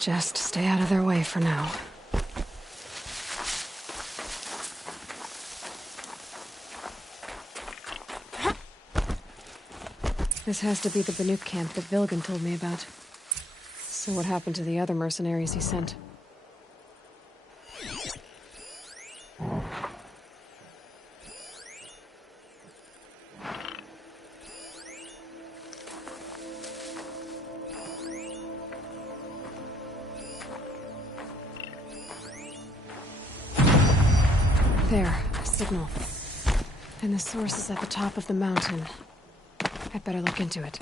Just stay out of their way for now. This has to be the Banuk camp that Vilgan told me about. So what happened to the other mercenaries he sent? There, a signal. And the source is at the top of the mountain. I'd better look into it.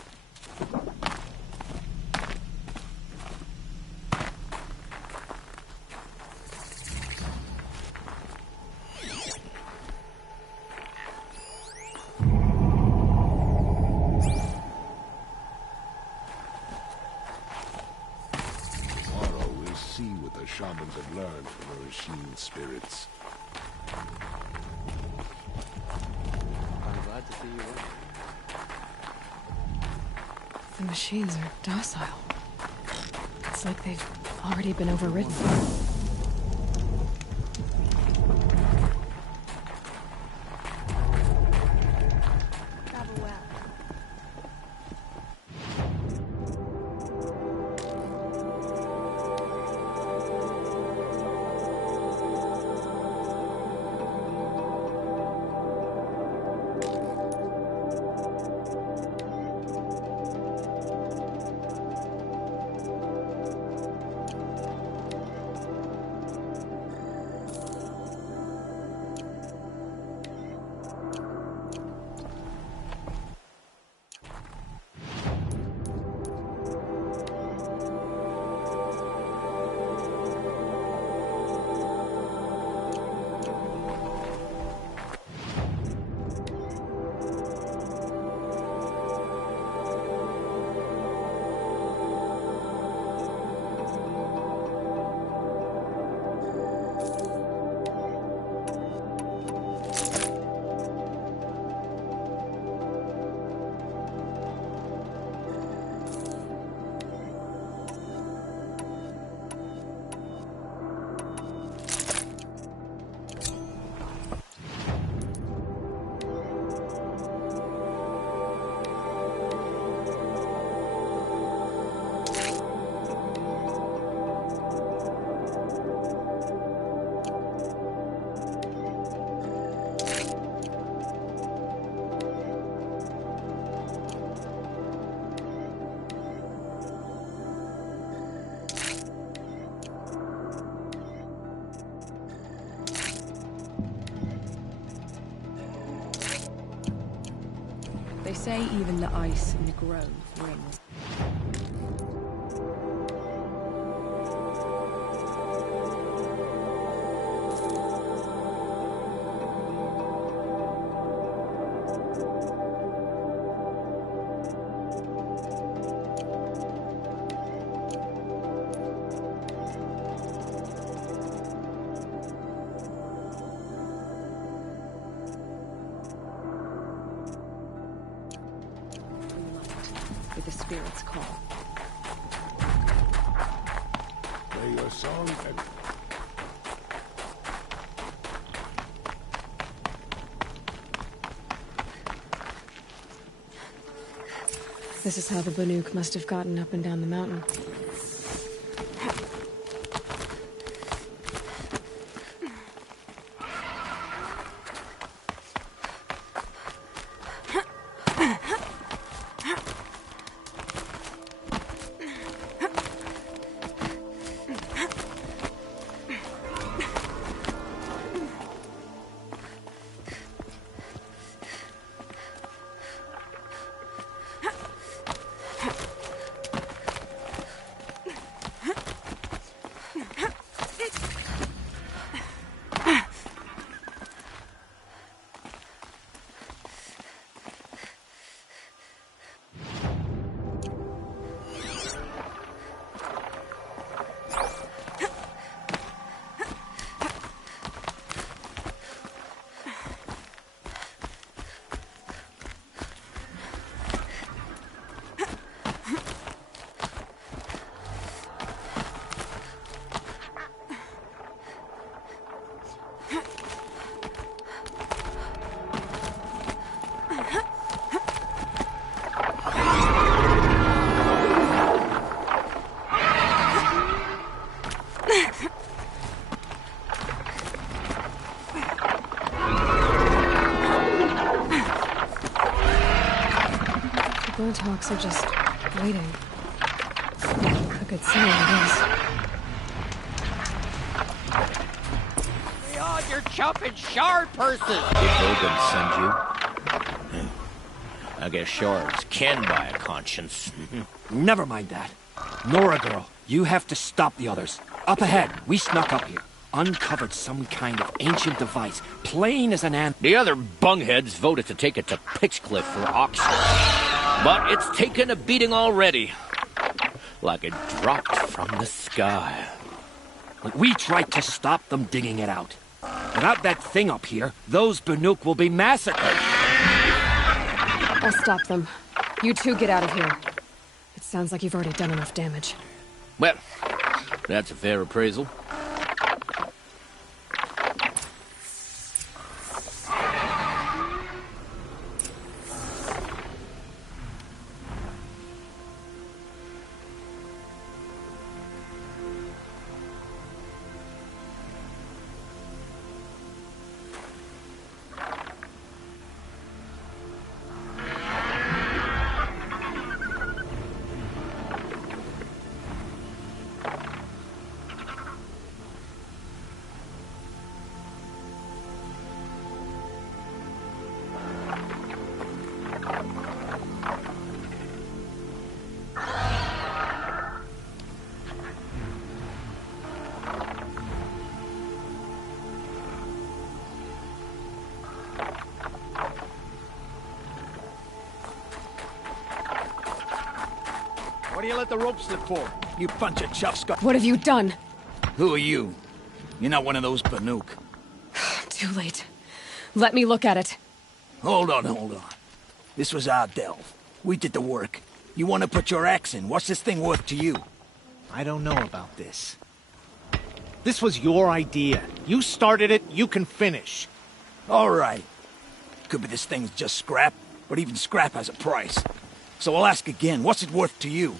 Tomorrow we'll see what the shamans have learned from the machine spirits. I'm glad to see you working. The machines are docile. It's like they've already been overridden. Travel well. They say even the ice in the grove rings. With the spirit's call. May your song and This is how the Banuk must have gotten up and down the mountain. Bloodhawks are just waiting. A good sign, it is. Beyond your chopping shard person! Did Hogan send you? I guess shards can buy a conscience. Never mind that. Nora girl, you have to stop the others. Up ahead, we snuck up here. Uncovered some kind of ancient device, plain as an ant. The other bungheads voted to take it to Pitchcliff for auction. But it's taken a beating already. Like it dropped from the sky. We tried to stop them digging it out. Without that thing up here, those Banuk will be massacred. I'll stop them. You two get out of here. It sounds like you've already done enough damage. Well, that's a fair appraisal. What do you let the rope slip for? You bunch of chuff scuff. What have you done? Who are you? You're not one of those Banuk. Too late. Let me look at it. Hold on. This was our delve. We did the work. You want to put your axe in? What's this thing worth to you? I don't know about this. This was your idea. You started it, you can finish. All right. Could be this thing's just scrap, but even scrap has a price. So I'll ask again, what's it worth to you?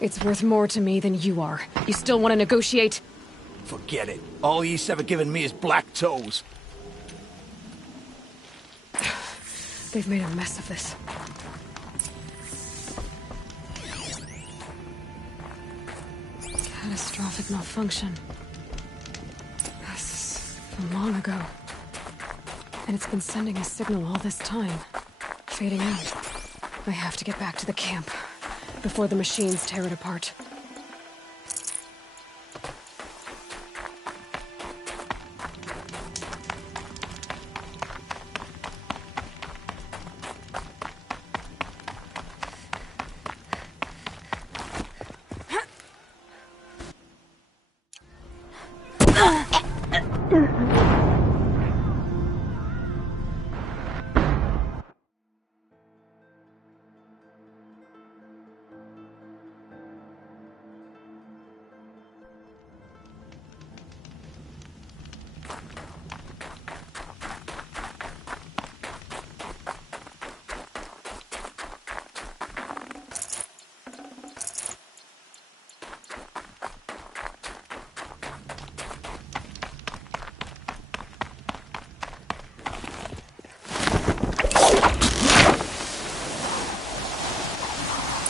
It's worth more to me than you are. You still want to negotiate? Forget it. All ye's ever given me is black toes. They've made a mess of this. Catastrophic malfunction. This is from long ago. And it's been sending a signal all this time. Fading out. I have to get back to the camp before the machines tear it apart.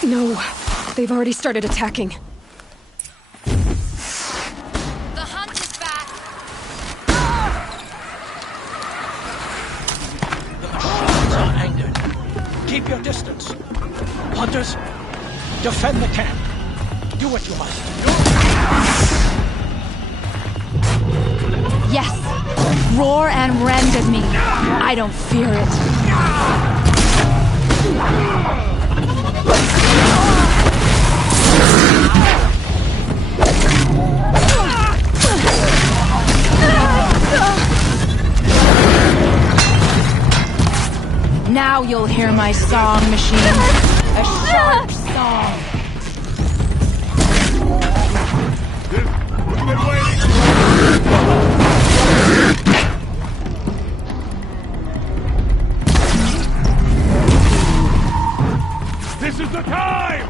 No, they've already started attacking. The hunt is back. The machines are angered. Keep your distance. Hunters, defend the camp. Do what you must. Yes! Roar and rend at me. I don't fear it. Now you'll hear my song, machine. A sharp song. This is the time!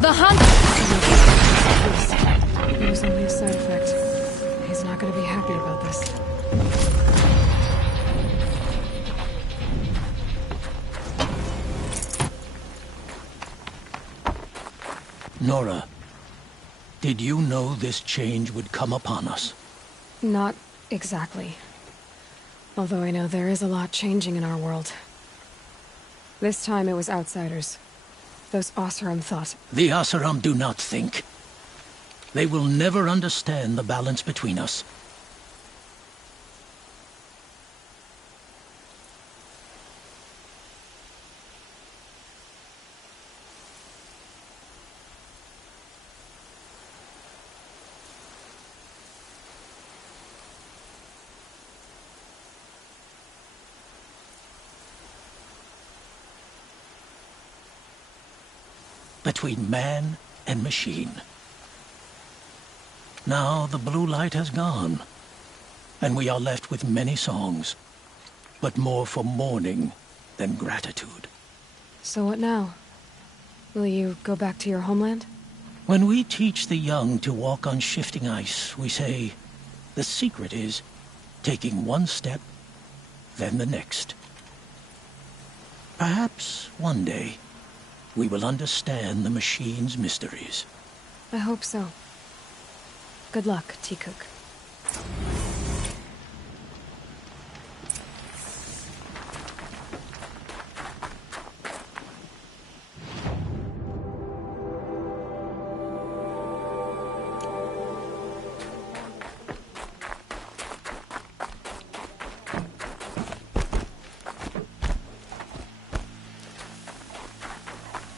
The hunt. It was only a side effect. He's not going to be happy about this. Nora, did you know this change would come upon us? Not exactly. Although I know there is a lot changing in our world. This time it was outsiders. Those Oseram thought. The Oseram do not think. They will never understand the balance between us. Between man and machine. Now the blue light has gone, and we are left with many songs, but more for mourning than gratitude. So what now? Will you go back to your homeland? When we teach the young to walk on shifting ice, we say, the secret is taking one step, then the next. Perhaps one day, we will understand the machine's mysteries. I hope so. Good luck, T-Cook.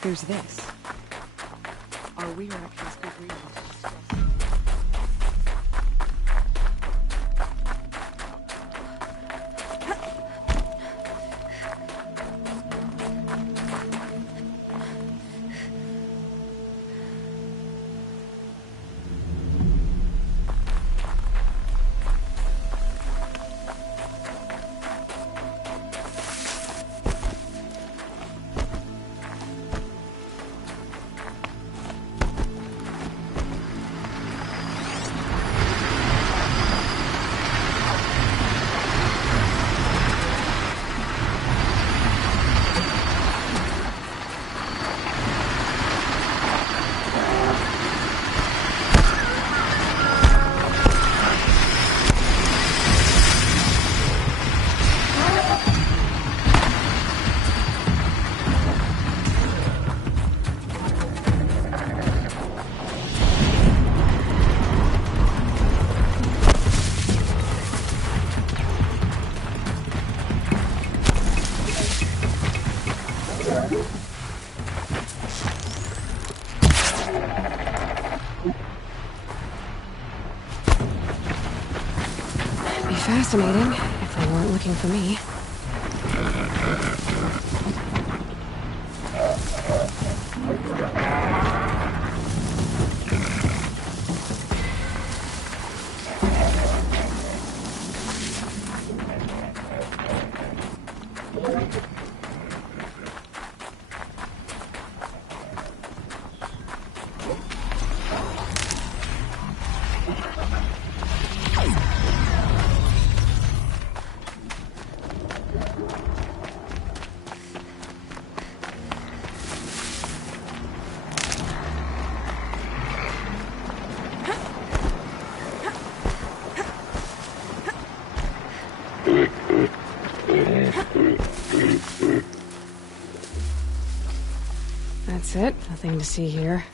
Who's this? Are we or his good reasons? Fascinating, if they weren't looking for me. That's it. Nothing to see here.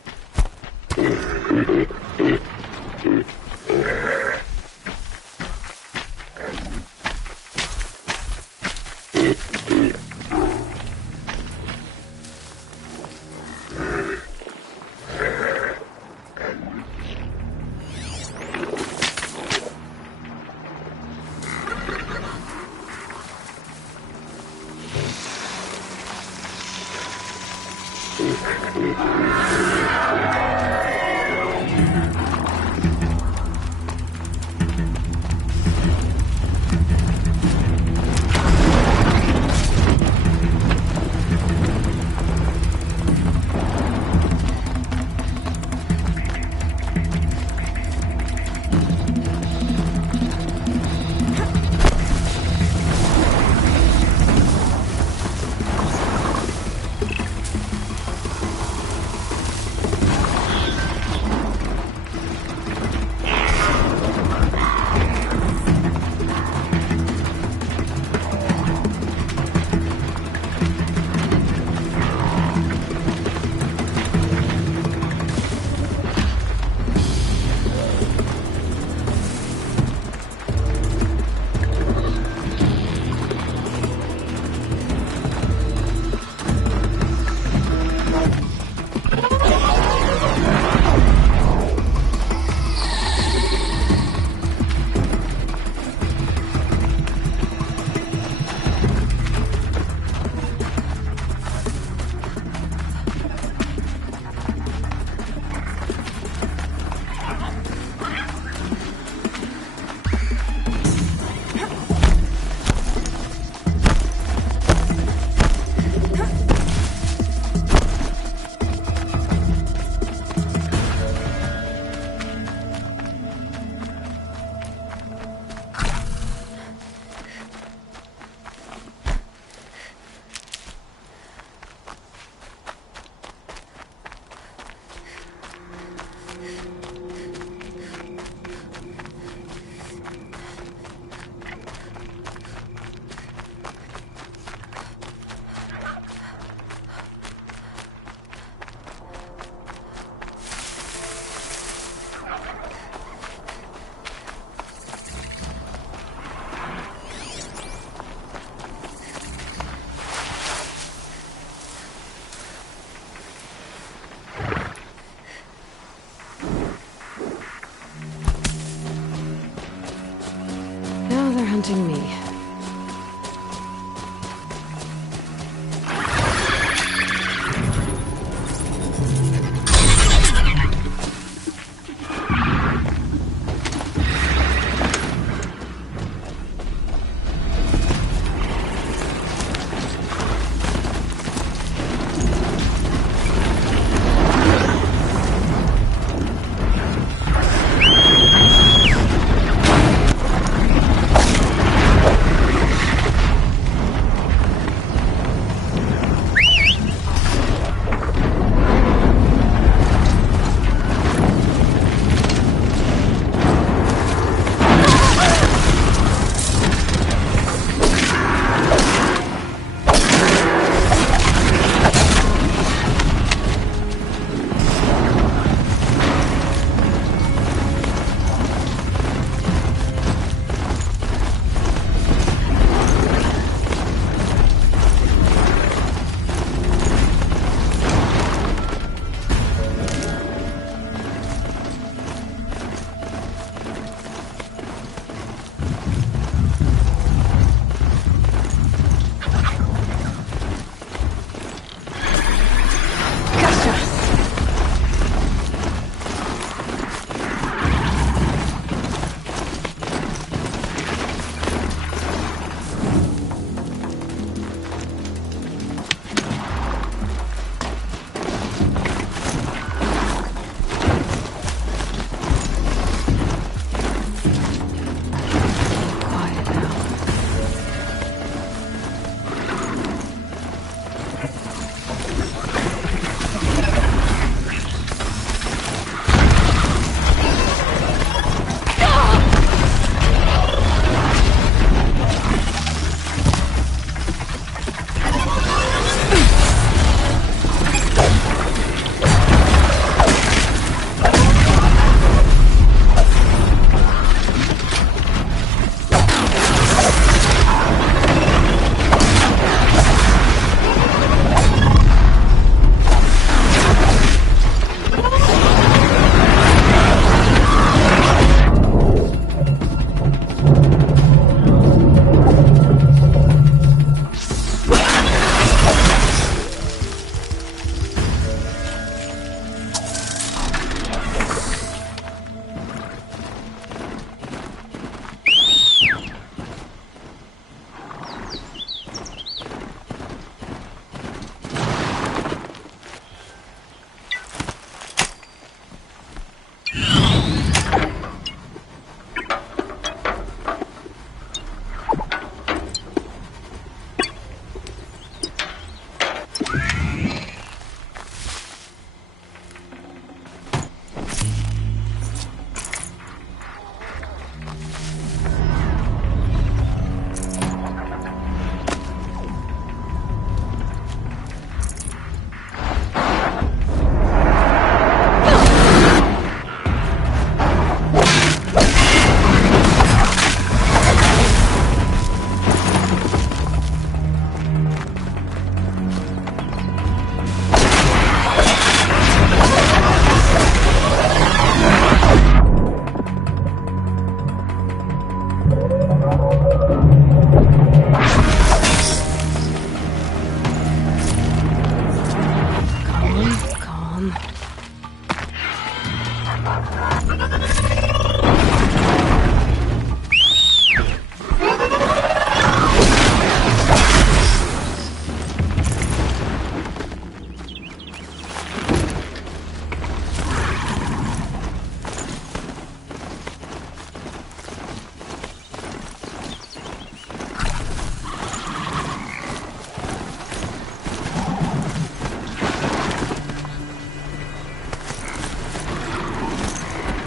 protecting me.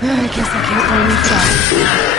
I guess I can't go any faster.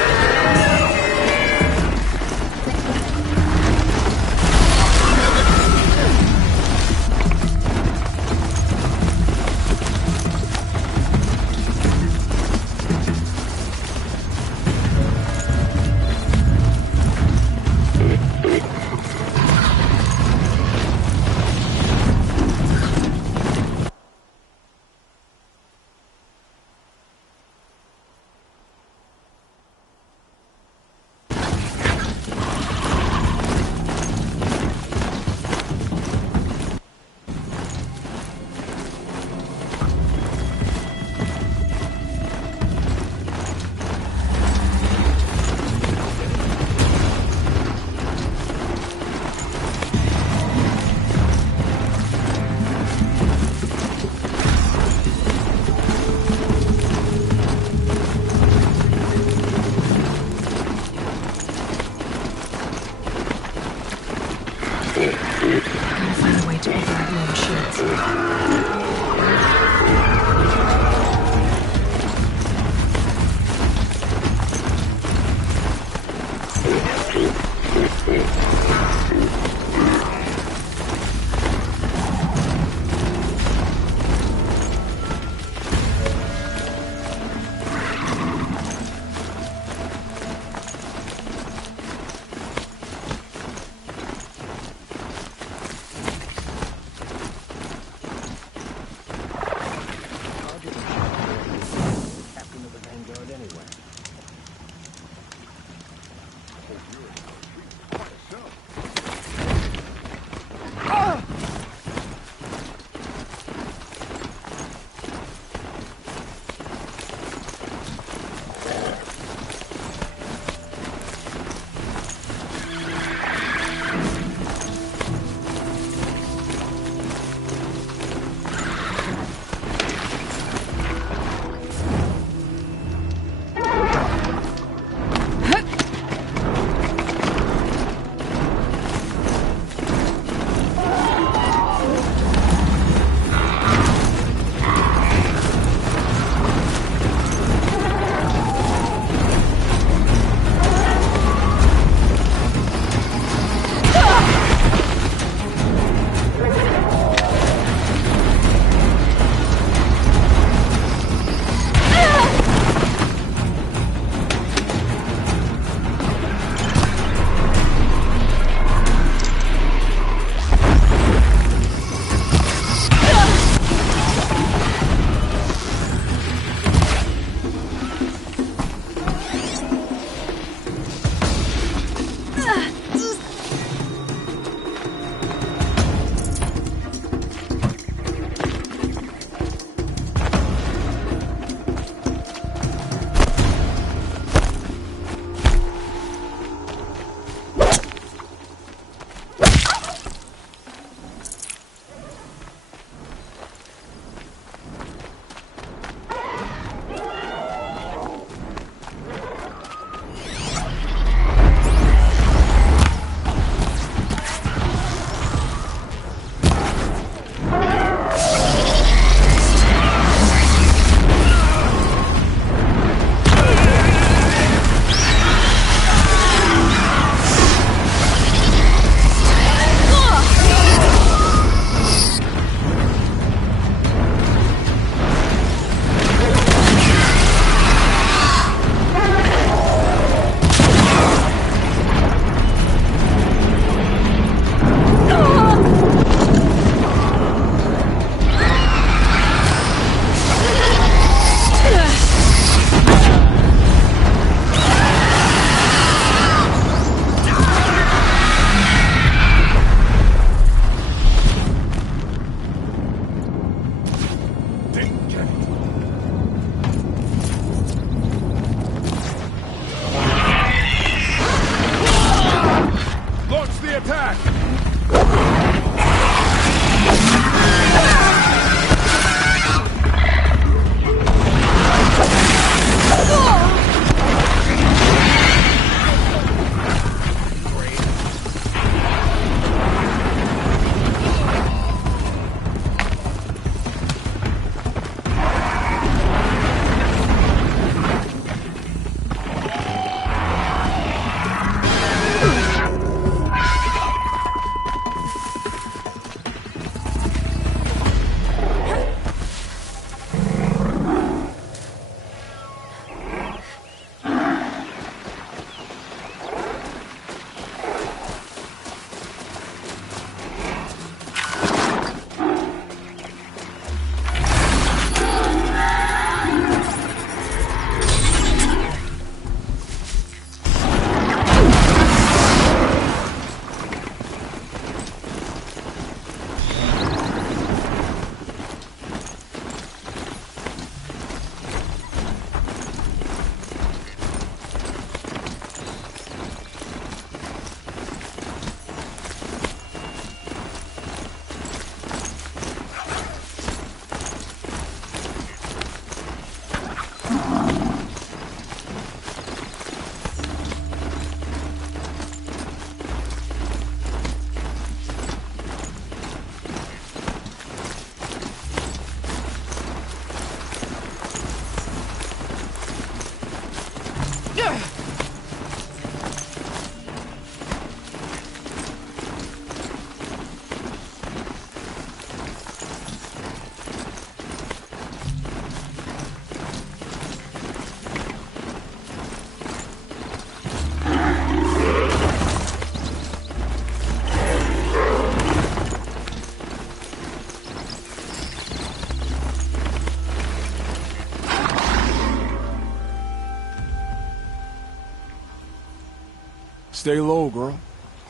Stay low, girl,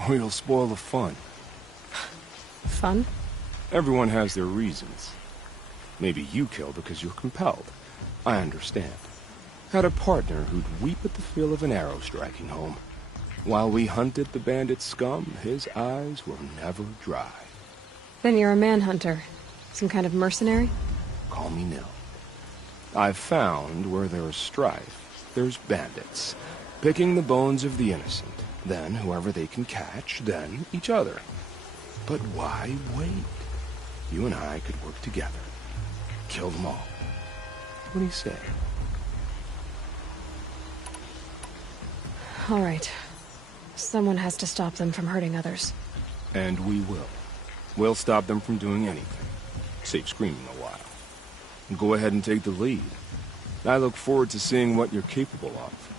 or you'll spoil the fun. Fun? Everyone has their reasons. Maybe you kill because you're compelled. I understand. Had a partner who'd weep at the feel of an arrow striking home. While we hunted the bandit scum, his eyes were never dry. Then you're a manhunter. Some kind of mercenary? Call me Nil. I've found where there is strife, there's bandits, picking the bones of the innocent. Then whoever they can catch, then each other. But why wait? You and I could work together. Kill them all. What do you say? All right. Someone has to stop them from hurting others. And we will. We'll stop them from doing anything. Save screaming a while. Go ahead and take the lead. I look forward to seeing what you're capable of.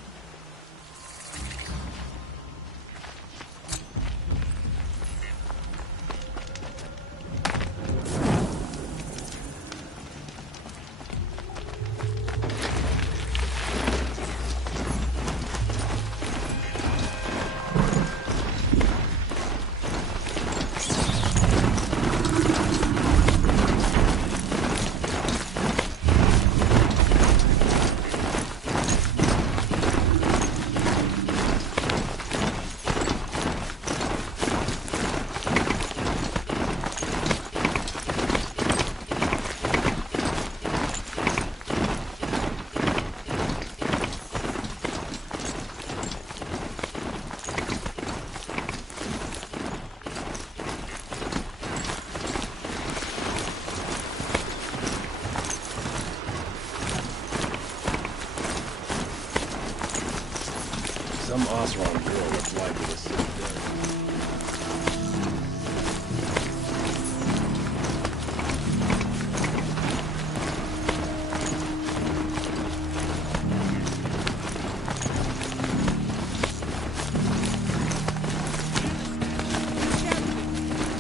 Some Osron girl looks likely to sit there.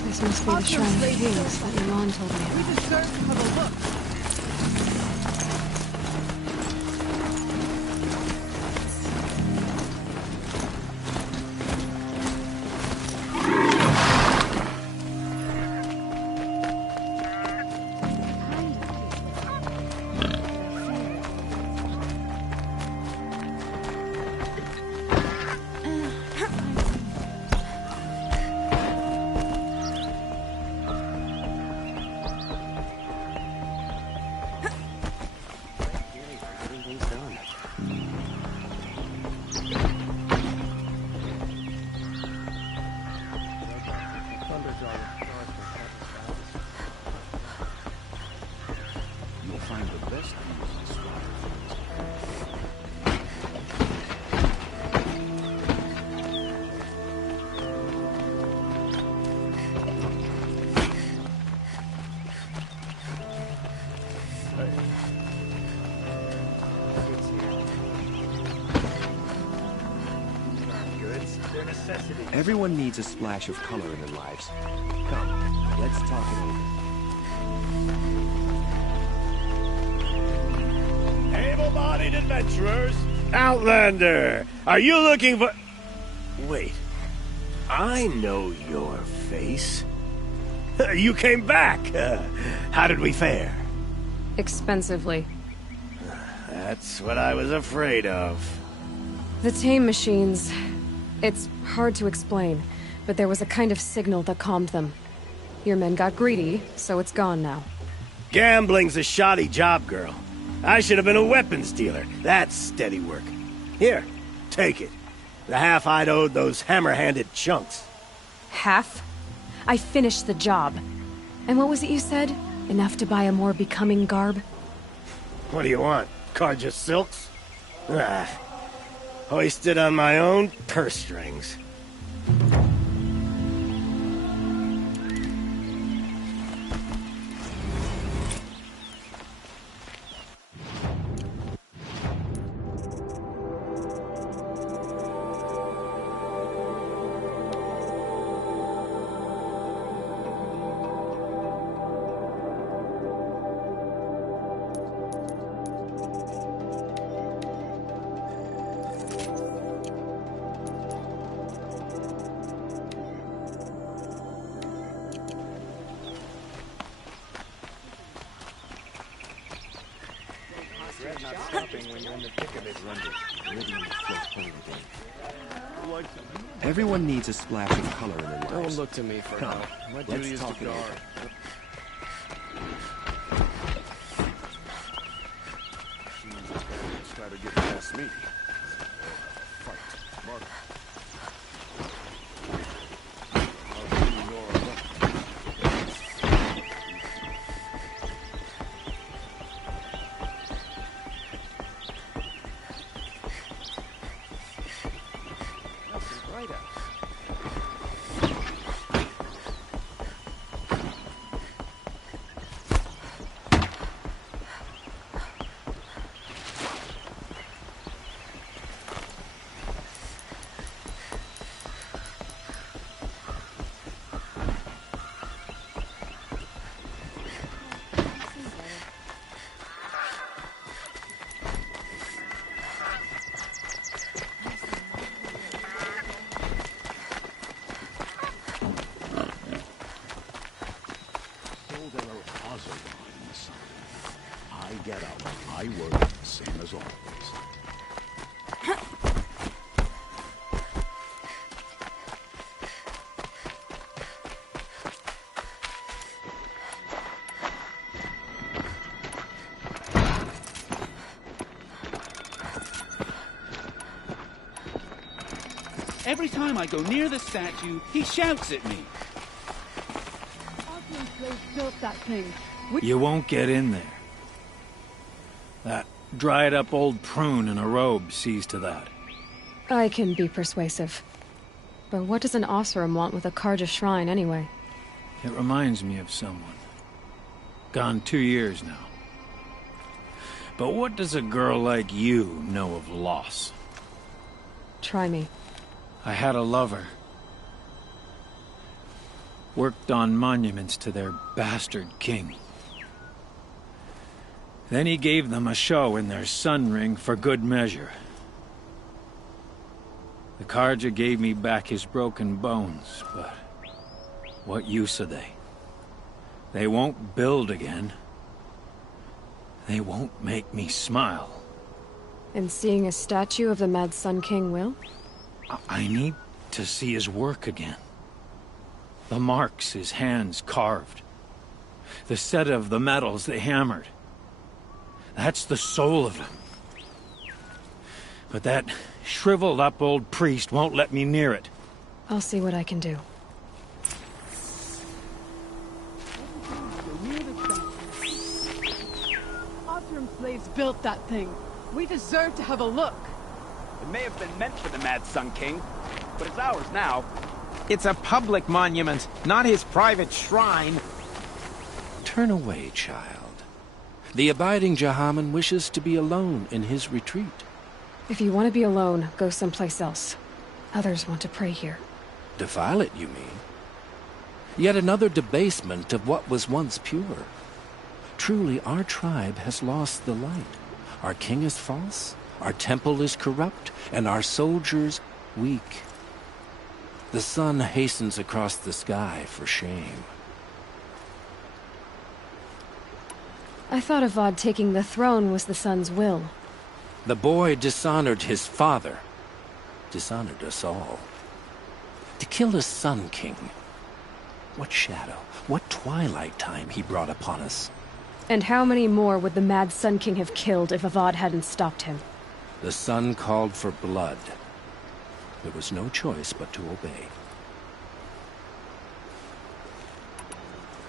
This must be the Shrine of Kings that Milan told me about. We deserve to have a look. You'll find the best views in Swan. Everyone needs a splash of color in their lives. Come, let's talk it over. Able-bodied adventurers! Outlander! Are you looking for... Wait. I know your face. You came back! How did we fare? Expensively. That's what I was afraid of. The tame machines... It's hard to explain, but there was a kind of signal that calmed them. Your men got greedy, so it's gone now. Gambling's a shoddy job, girl. I should have been a weapons dealer. That's steady work. Here, take it. The half I'd owed those hammer-handed chunks. Half? I finished the job. And what was it you said? Enough to buy a more becoming garb? What do you want? Carja silks? Hoisted on my own purse strings. stopping when you're in the thick of it. Everyone needs a splash of color in their lives. Don't look to me for Come, help. My let's duty is to talk it guard. over. Try to get past me. Fight. Mark. I'll bring Nora up. Nothing right out. I get up, I work, same as always. Every time I go near the statue, he shouts at me. Built that thing. You won't get in there. That dried-up old prune in a robe sees to that. I can be persuasive. But what does an Oseram want with a Carja shrine, anyway? It reminds me of someone. Gone 2 years now. But what does a girl like you know of loss? Try me. I had a lover. Worked on monuments to their bastard king. Then he gave them a show in their sun ring for good measure. The Carja gave me back his broken bones, but what use are they? They won't build again. They won't make me smile. And seeing a statue of the Mad Sun King will? I need to see his work again. The marks his hands carved. The set of the metals they hammered. That's the soul of him. But that shriveled up old priest won't let me near it. I'll see what I can do. Oseram slaves built that thing. We deserve to have a look. It may have been meant for the Mad Sun King, but it's ours now. It's a public monument, not his private shrine. Turn away, child. The abiding Jahaman wishes to be alone in his retreat. If you want to be alone, go someplace else. Others want to pray here. Defile it, you mean? Yet another debasement of what was once pure. Truly, our tribe has lost the light. Our king is false, our temple is corrupt, and our soldiers weak. The sun hastens across the sky for shame. I thought Avad taking the throne was the sun's will. The boy dishonored his father, dishonored us all. To kill a sun king. What shadow, what twilight time he brought upon us. And how many more would the Mad Sun King have killed if Avad hadn't stopped him? The sun called for blood. There was no choice but to obey.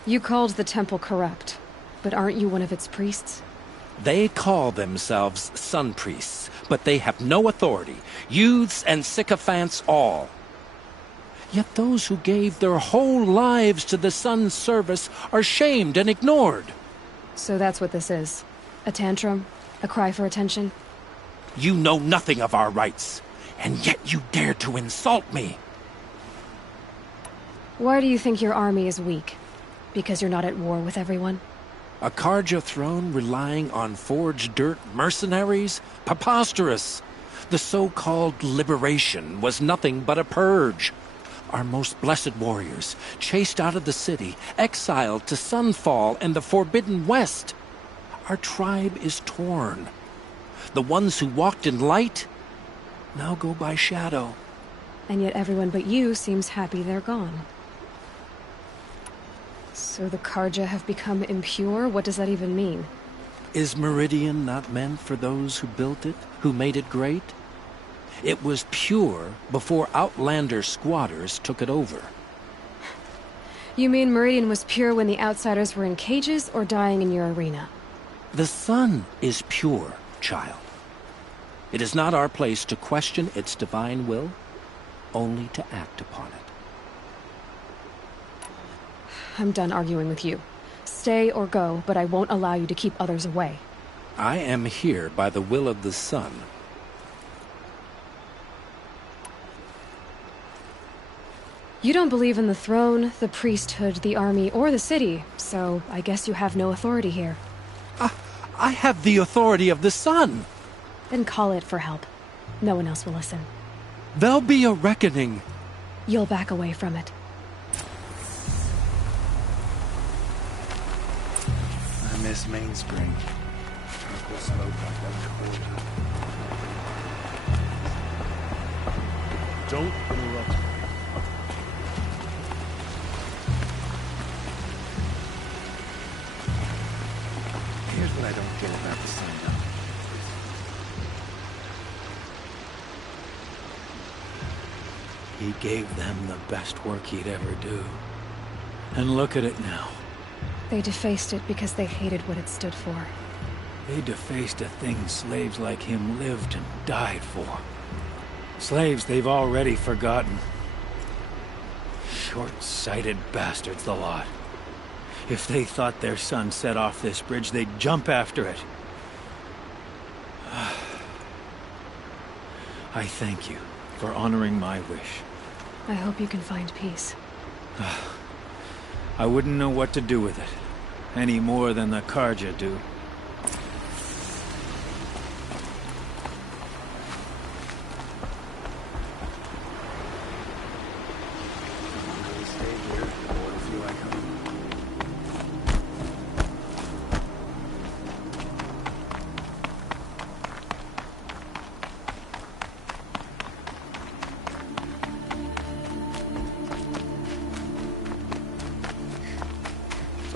You called the temple corrupt, but aren't you one of its priests? They call themselves sun priests, but they have no authority. Youths and sycophants all. Yet those who gave their whole lives to the sun's service are shamed and ignored. So that's what this is. A tantrum? A cry for attention? You know nothing of our rights, and yet you dare to insult me. Why do you think your army is weak? Because you're not at war with everyone? A Carja throne relying on forged dirt mercenaries? Preposterous! The so-called liberation was nothing but a purge. Our most blessed warriors, chased out of the city, exiled to Sunfall and the Forbidden West. Our tribe is torn. The ones who walked in light now go by shadow. And yet everyone but you seems happy they're gone. So the Carja have become impure? What does that even mean? Is Meridian not meant for those who built it, who made it great? It was pure before Outlander squatters took it over. You mean Meridian was pure when the outsiders were in cages or dying in your arena? The sun is pure, child. It is not our place to question its divine will, only to act upon it. I'm done arguing with you. Stay or go, but I won't allow you to keep others away. I am here by the will of the sun. You don't believe in the throne, the priesthood, the army, or the city, so I guess you have no authority here. I have the authority of the sun. Then call it for help. No one else will listen. There'll be a reckoning. You'll back away from it. I miss Mainspring. Tranquil smoke like that cold. Don't interrupt me. Here's what I don't get about the Sun. He gave them the best work he'd ever do. And look at it now. They defaced it because they hated what it stood for. They defaced a thing slaves like him lived and died for. Slaves they've already forgotten. Short-sighted bastards, the lot. If they thought their son set off this bridge, they'd jump after it. I thank you for honoring my wish. I hope you can find peace. I wouldn't know what to do with it, any more than the Carja do.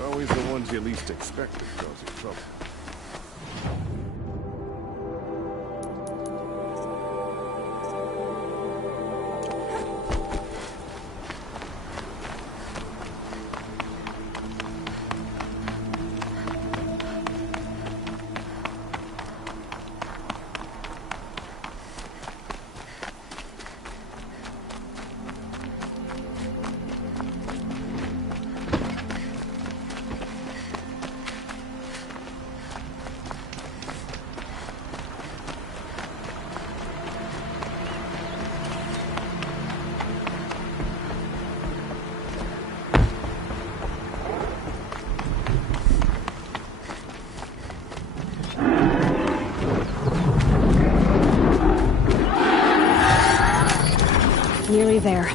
Always the ones you least expect that cause you trouble. Nearly there.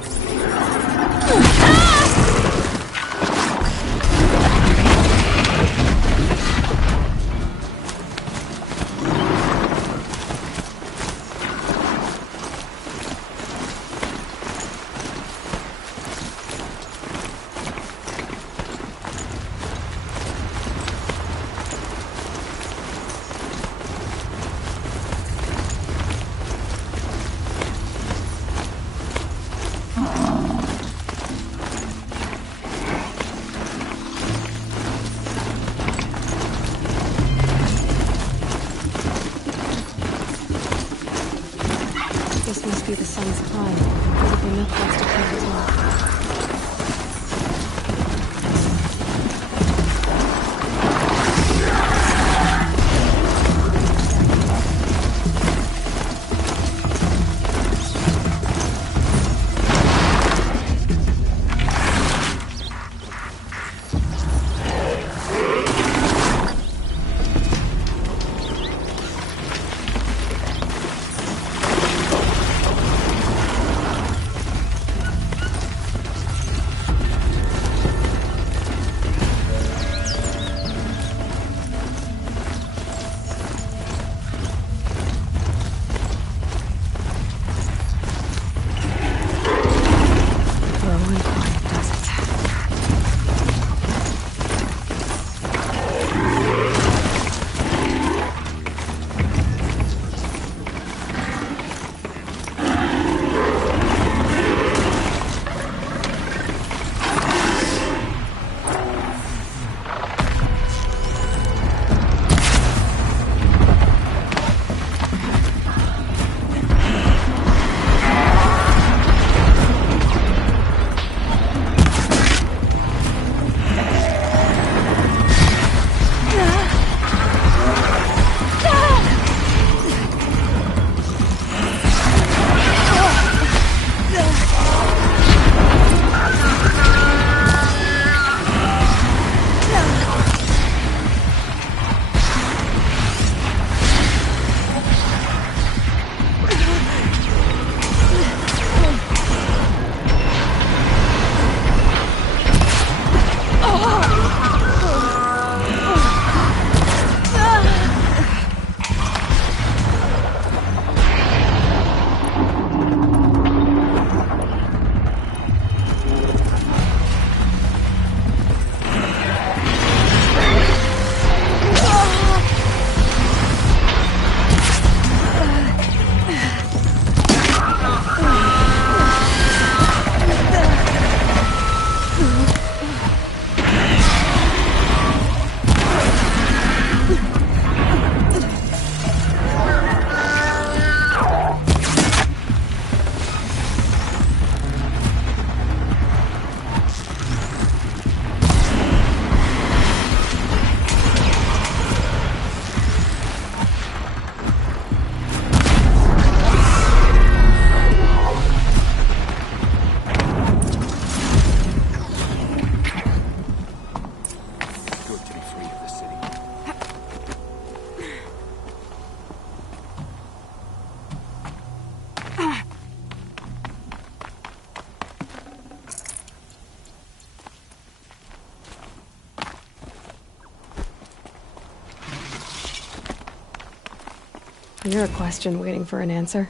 You're a question waiting for an answer.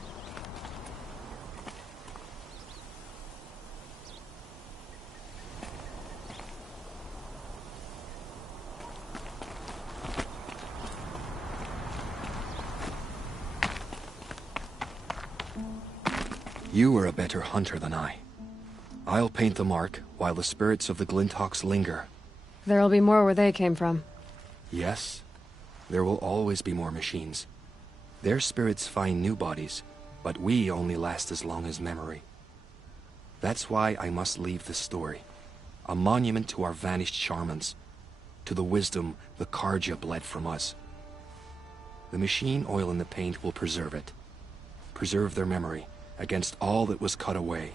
You are a better hunter than I. I'll paint the mark while the spirits of the Glinthawks linger. There'll be more where they came from. Yes, there will always be more machines. Their spirits find new bodies, but we only last as long as memory. That's why I must leave this story. A monument to our vanished shamans, to the wisdom the Carja bled from us. The machine oil in the paint will preserve it. Preserve their memory against all that was cut away.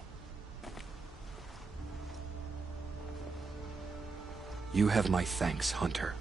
You have my thanks, Hunter.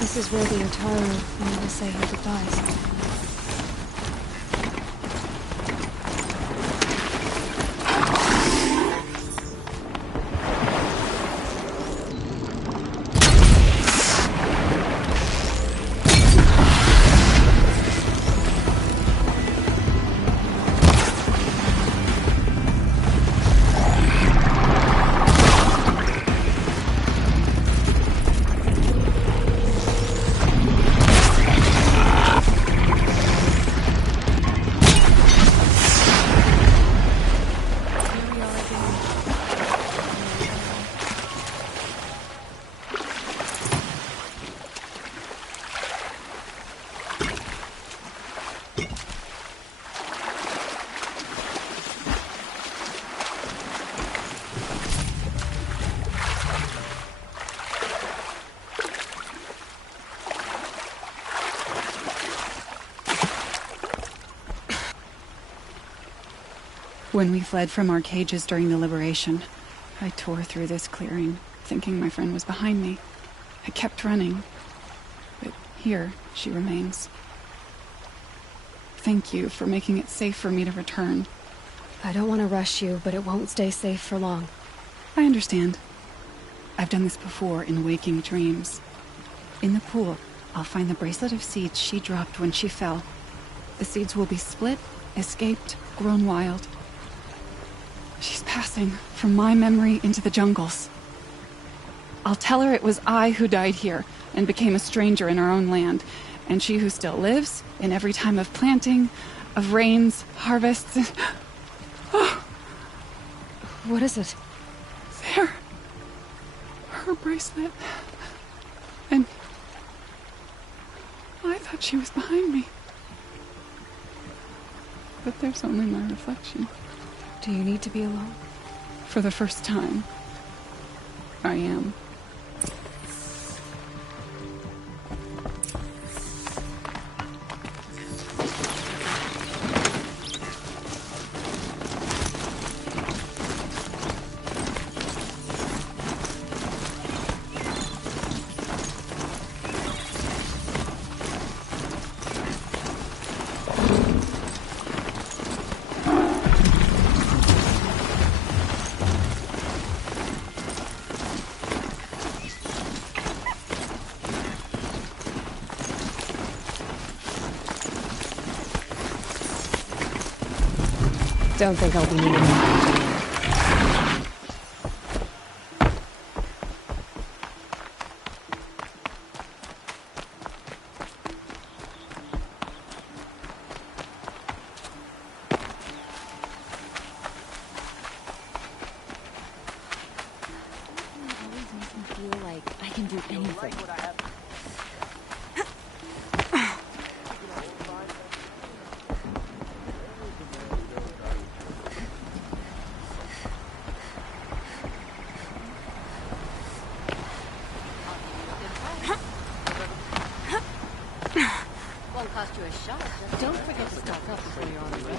This is where the Utaru wanted to say her goodbyes. When we fled from our cages during the liberation, I tore through this clearing, thinking my friend was behind me. I kept running, but here she remains. Thank you for making it safe for me to return. I don't want to rush you, but it won't stay safe for long. I understand. I've done this before in waking dreams. In the pool, I'll find the bracelet of seeds she dropped when she fell. The seeds will be split, escaped, grown wild. She's passing from my memory into the jungles. I'll tell her it was I who died here and became a stranger in our own land, and she who still lives in every time of planting, of rains, harvests. Oh. What is it? There. Her bracelet. And I thought she was behind me. But there's only my reflection. Do you need to be alone? For the first time, I am. Don't think I'll be needing that. everything. Won't cost you a shot. Don't forget to stock up before you're on the road.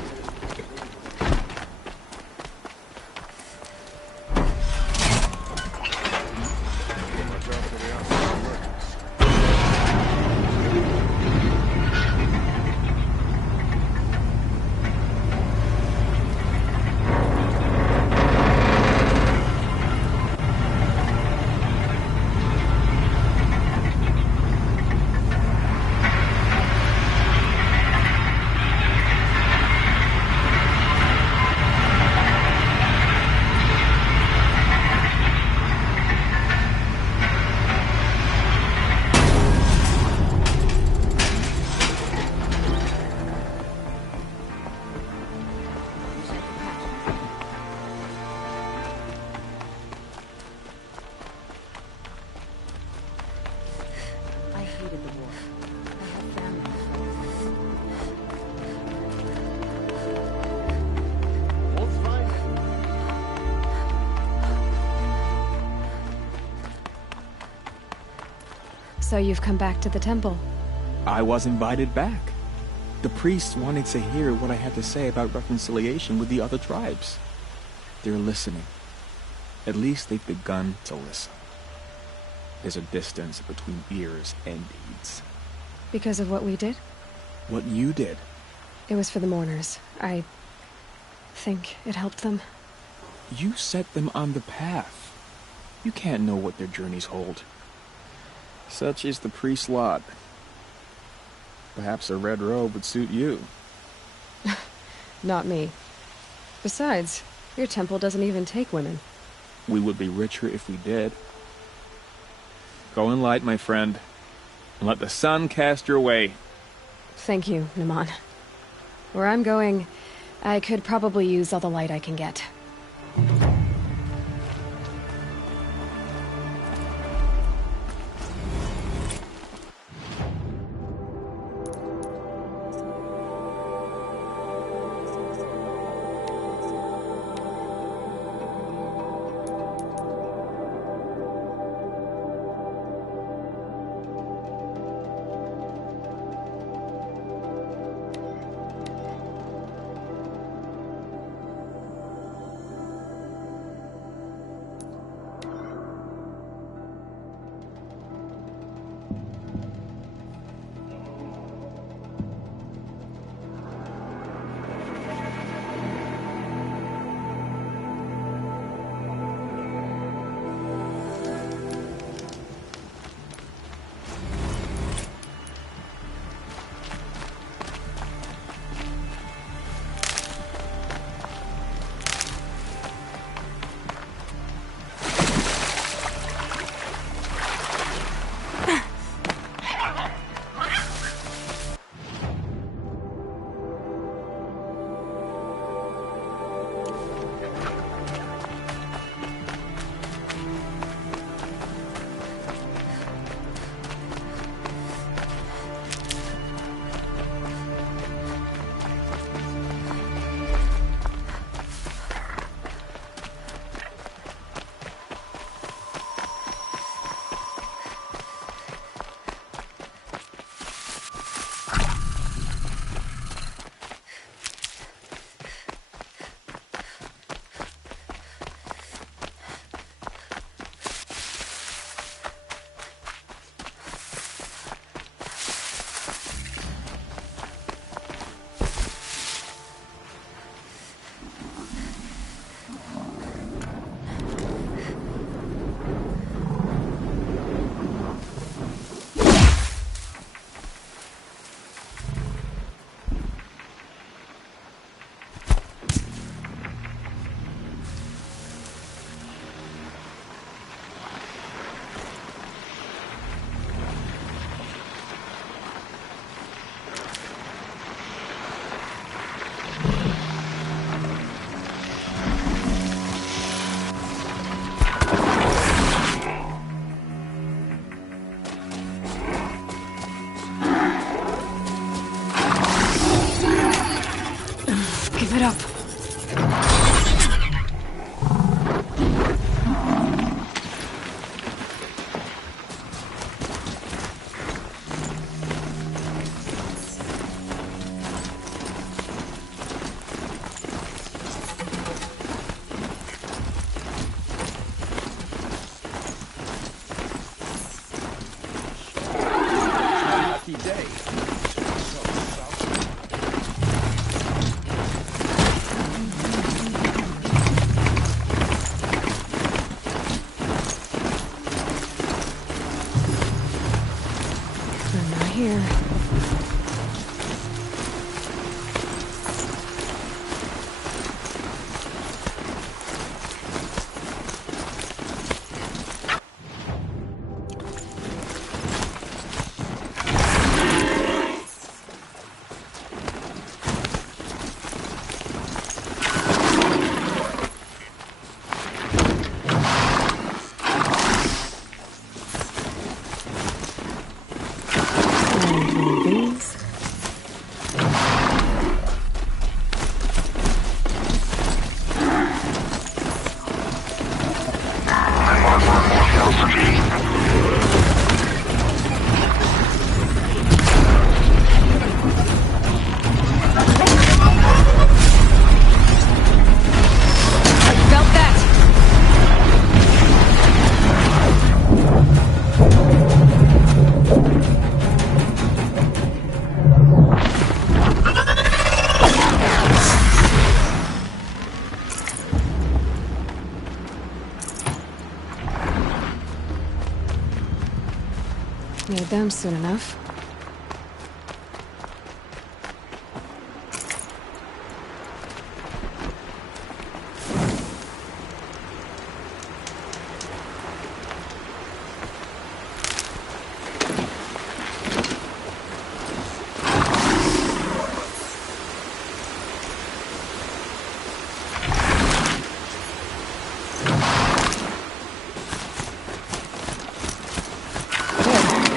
I hated the war. I had family to So you've come back to the temple. I was invited back. The priests wanted to hear what I had to say about reconciliation with the other tribes. They're listening. At least they've begun to listen. There's a distance between ears and deeds. Because of what we did? What you did. It was for the mourners. I think it helped them. You set them on the path. You can't know what their journeys hold. Such is the priest's lot. Perhaps a red robe would suit you. Not me. Besides, your temple doesn't even take women. We would be richer if we did. Go in light, my friend, and let the sun cast your way. Thank you, Naman. Where I'm going, I could probably use all the light I can get. it up. Lucky day. I'm not here. These. Felt that. Need them soon enough.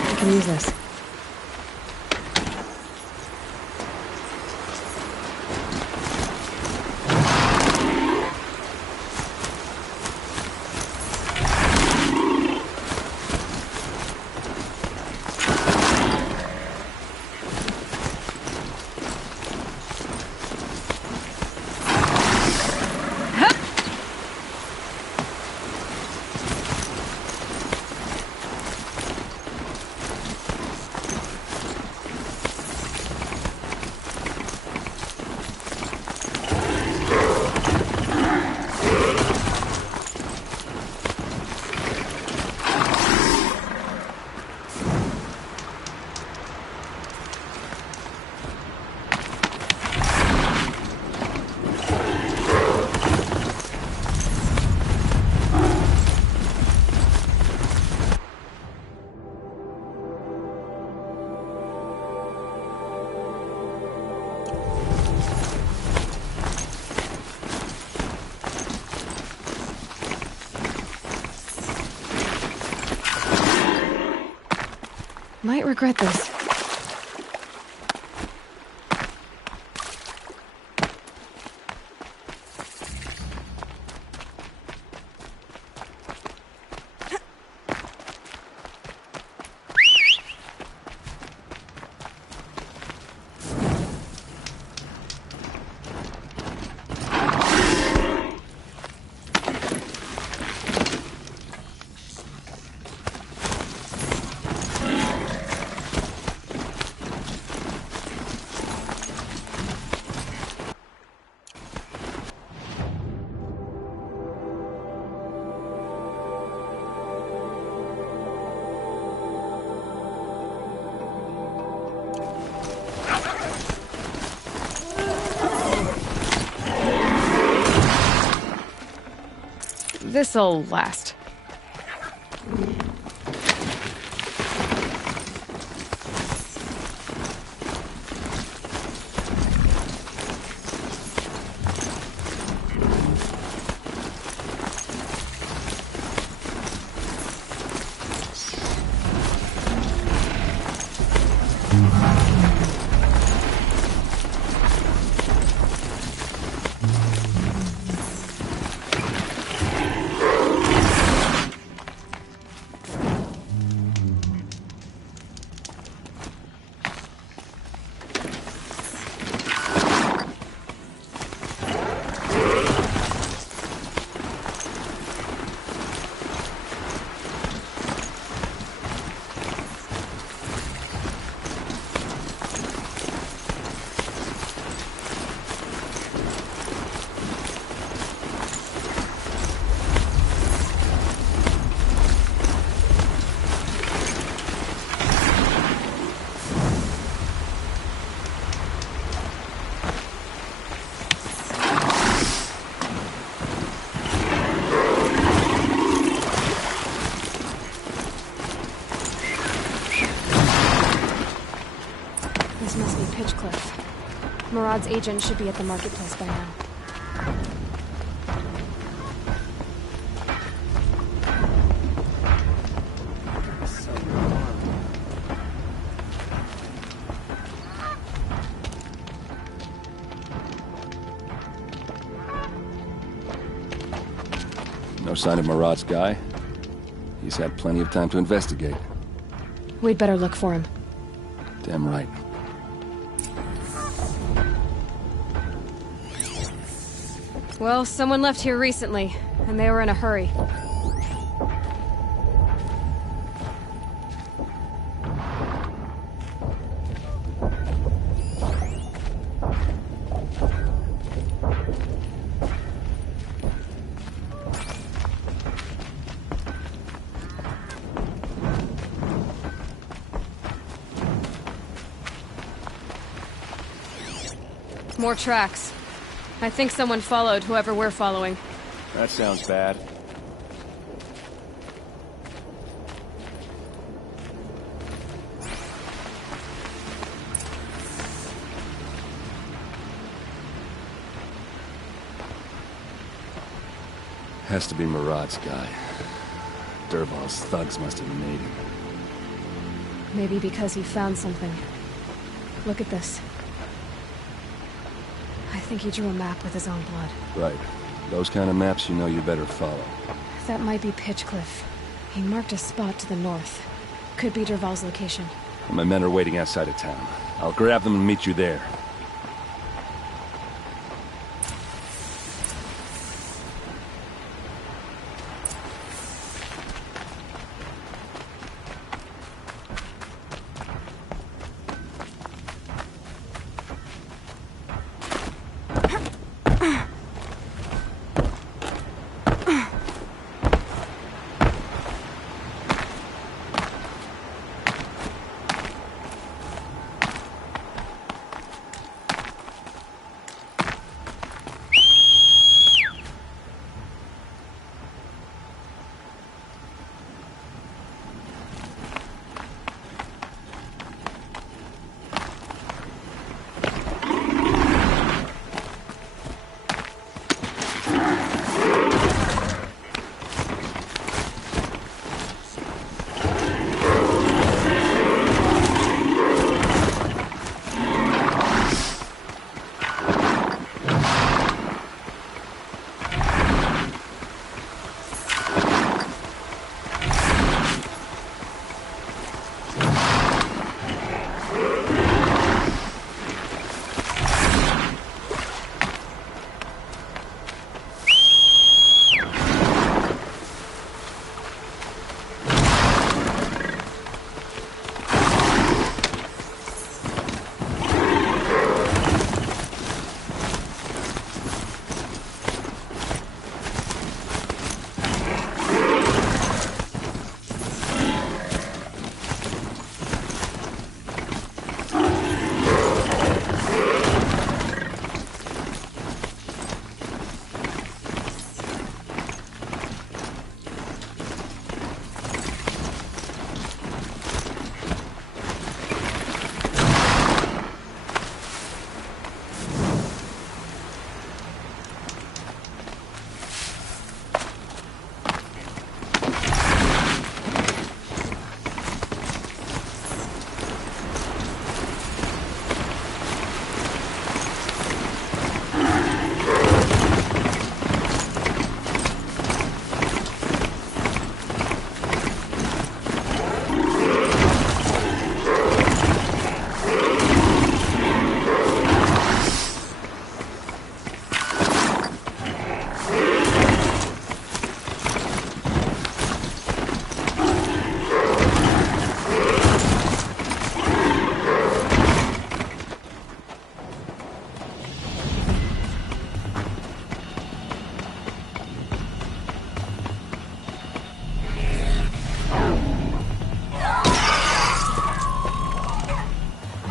I can use this. Might regret this. This'll last. This must be Pitchcliff. Murad's agent should be at the marketplace by now. No sign of Murad's guy? He's had plenty of time to investigate. We'd better look for him. Damn right. Well, someone left here recently, and they were in a hurry. More tracks. I think someone followed whoever we're following. That sounds bad. Has to be Murad's guy. Dervahl's thugs must have made him. Maybe because he found something. Look at this. I think he drew a map with his own blood. Right. Those kind of maps you know you better follow. That might be Pitchcliff. He marked a spot to the north. Could be Dervahl's location. My men are waiting outside of town. I'll grab them and meet you there.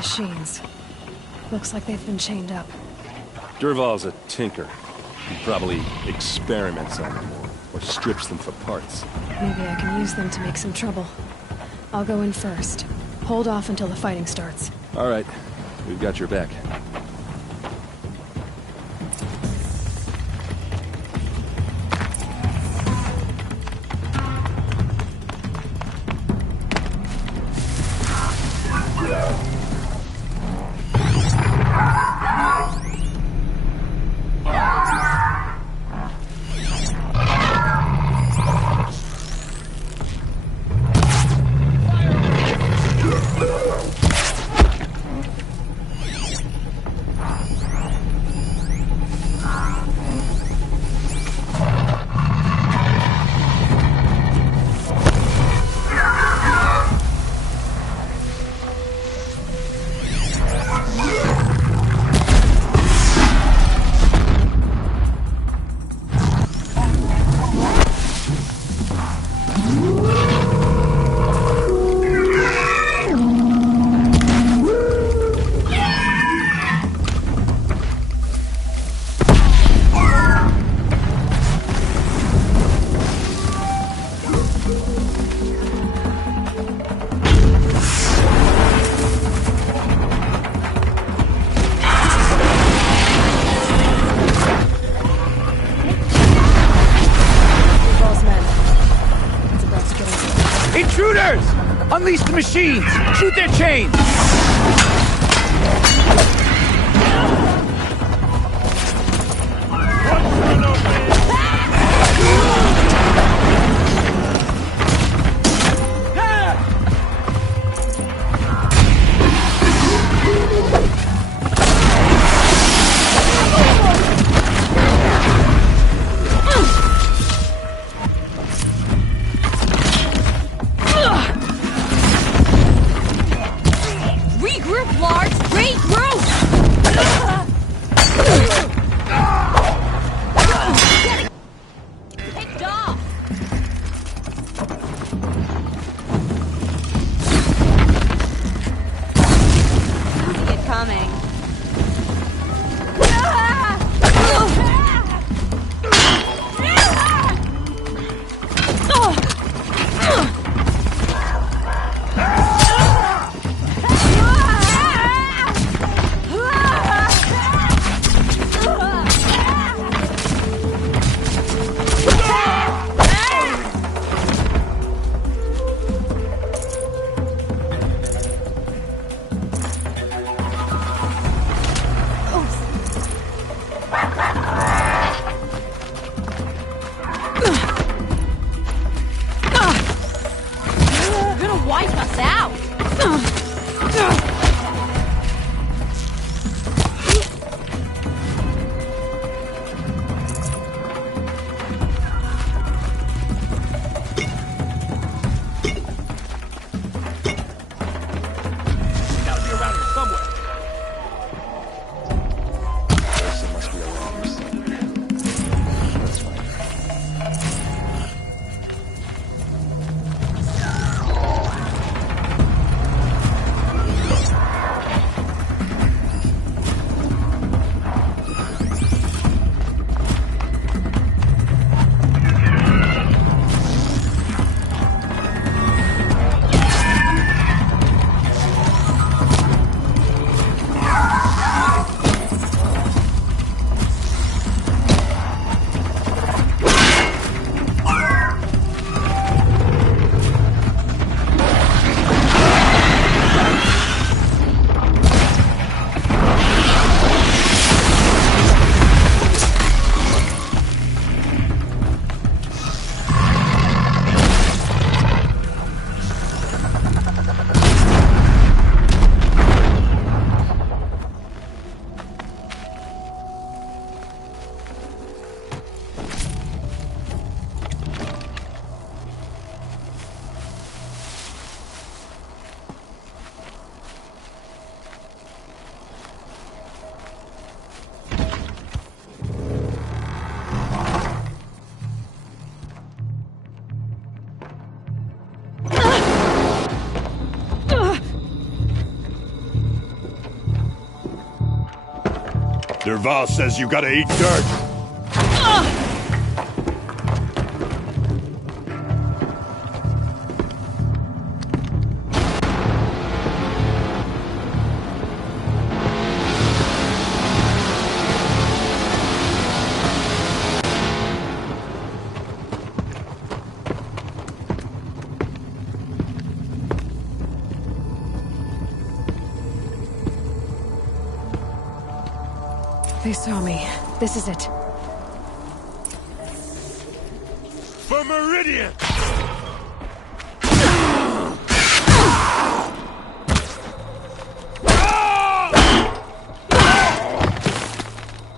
Machines. Looks like they've been chained up. Dervahl's a tinker. He probably experiments on them or strips them for parts. Maybe I can use them to make some trouble. I'll go in first. Hold off until the fighting starts. All right. We've got your back. Intruders! Unleash the machines! Shoot their chains! Regroup, Lars! Regroup! Picked off! See it coming. You're gonna wipe us out! Gotta be around here somewhere. Person must be around here somewhere. That's fine. Dervahl says you gotta eat dirt. They saw me. This is it. For Meridian!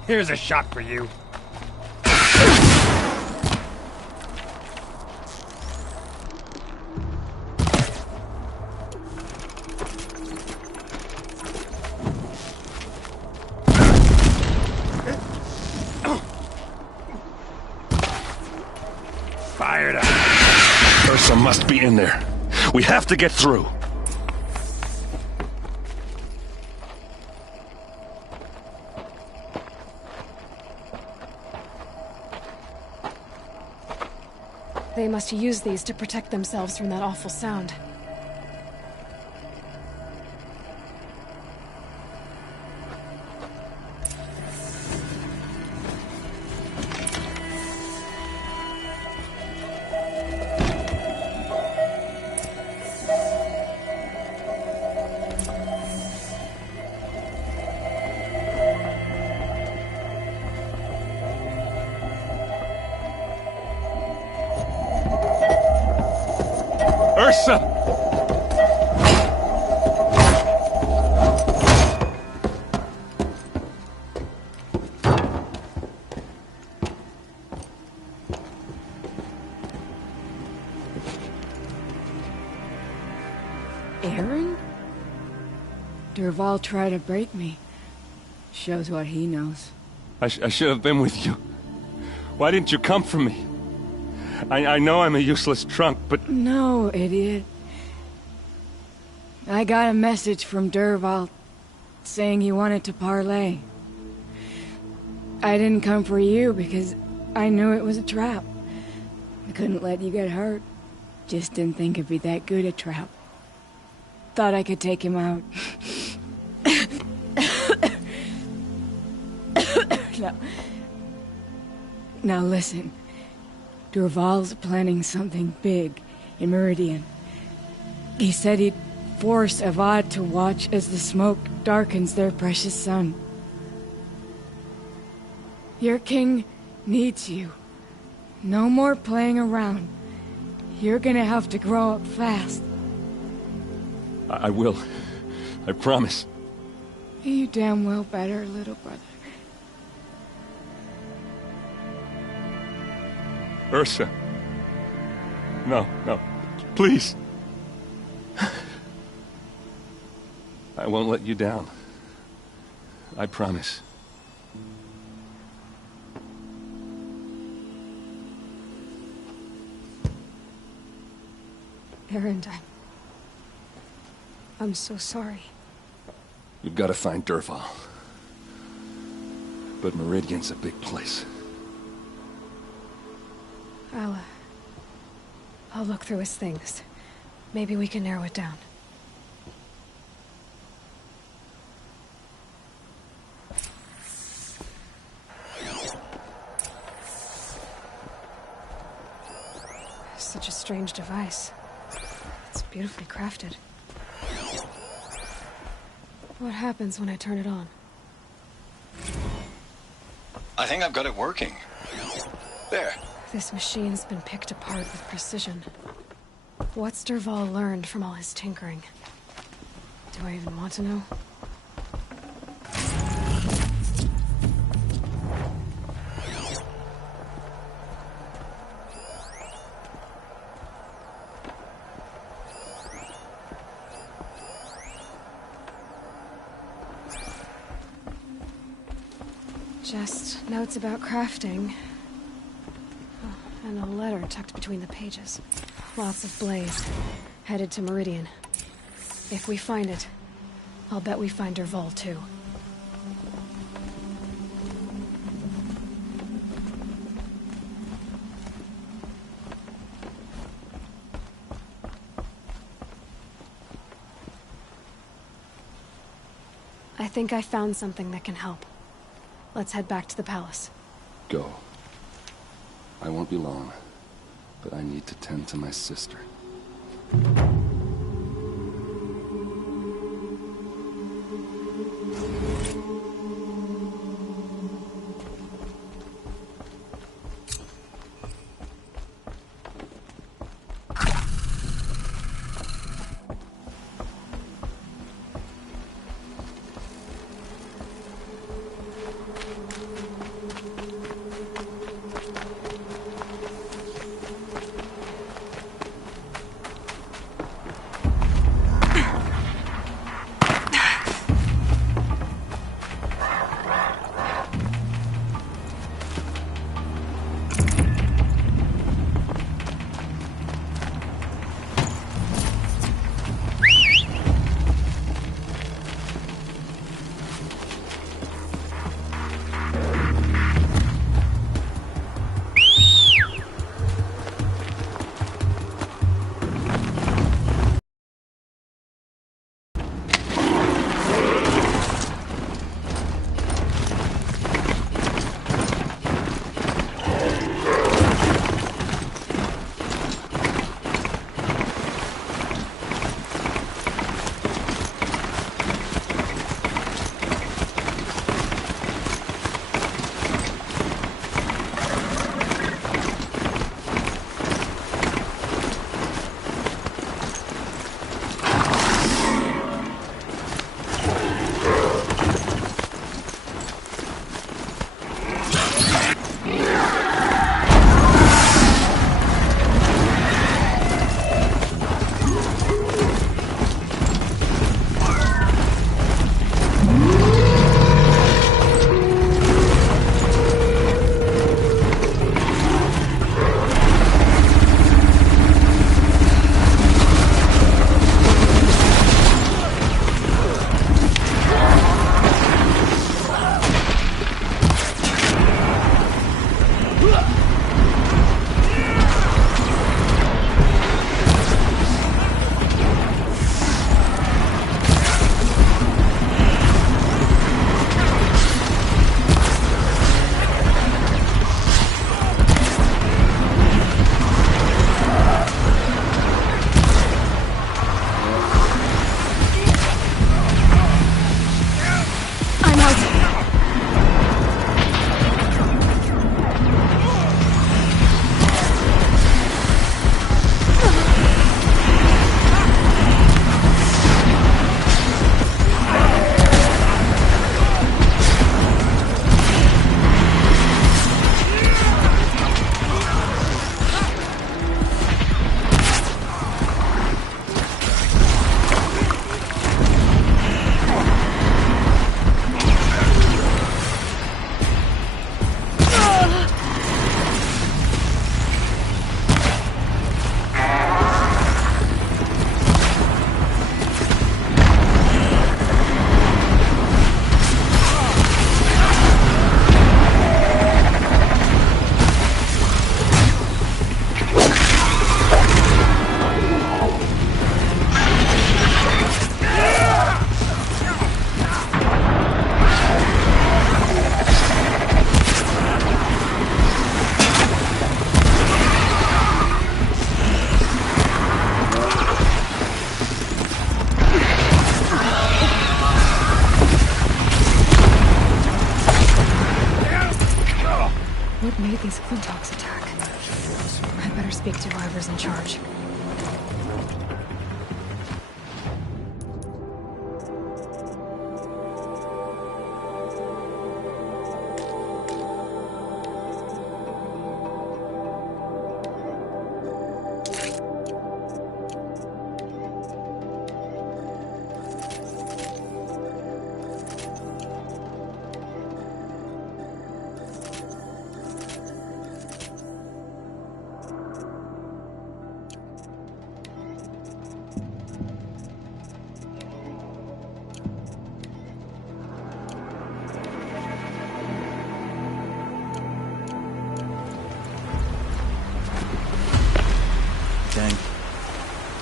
Here's a shot for you. Fired up. Ursa must be in there. We have to get through. They must use these to protect themselves from that awful sound. Ursa! Aaron? Dervahl tried to break me. Shows what he knows. I should have been with you. Why didn't you come for me? I know I'm a useless trunk, but... No, idiot. I got a message from Dervahl saying he wanted to parley. I didn't come for you because I knew it was a trap. I couldn't let you get hurt. Just didn't think it'd be that good a trap. Thought I could take him out. Now listen. Dervahl's planning something big in Meridian. He said he'd force Avad to watch as the smoke darkens their precious sun. Your king needs you. No more playing around. You're gonna have to grow up fast. I will. I promise. You damn well better, little brother. Ursa. No, no. Please. I won't let you down. I promise. Erend, I'm so sorry. You've got to find Dervahl. But Meridian's a big place. I'll look through his things. Maybe we can narrow it down. Such a strange device. It's beautifully crafted. What happens when I turn it on? I think I've got it working. There. This machine's been picked apart with precision. What's Dervahl learned from all his tinkering? Do I even want to know? Just notes about crafting. Oh, and a letter tucked between the pages. Lots of blaze. Headed to Meridian. If we find it, I'll bet we find Dervahl too. I think I found something that can help. Let's head back to the palace. Go. I won't be long, but I need to tend to my sister. made these Flintox attack? I better speak to whoever's in charge. Dang.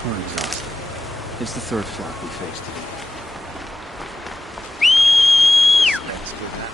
We're exhausted. It's the third flock we faced today. Let's do that.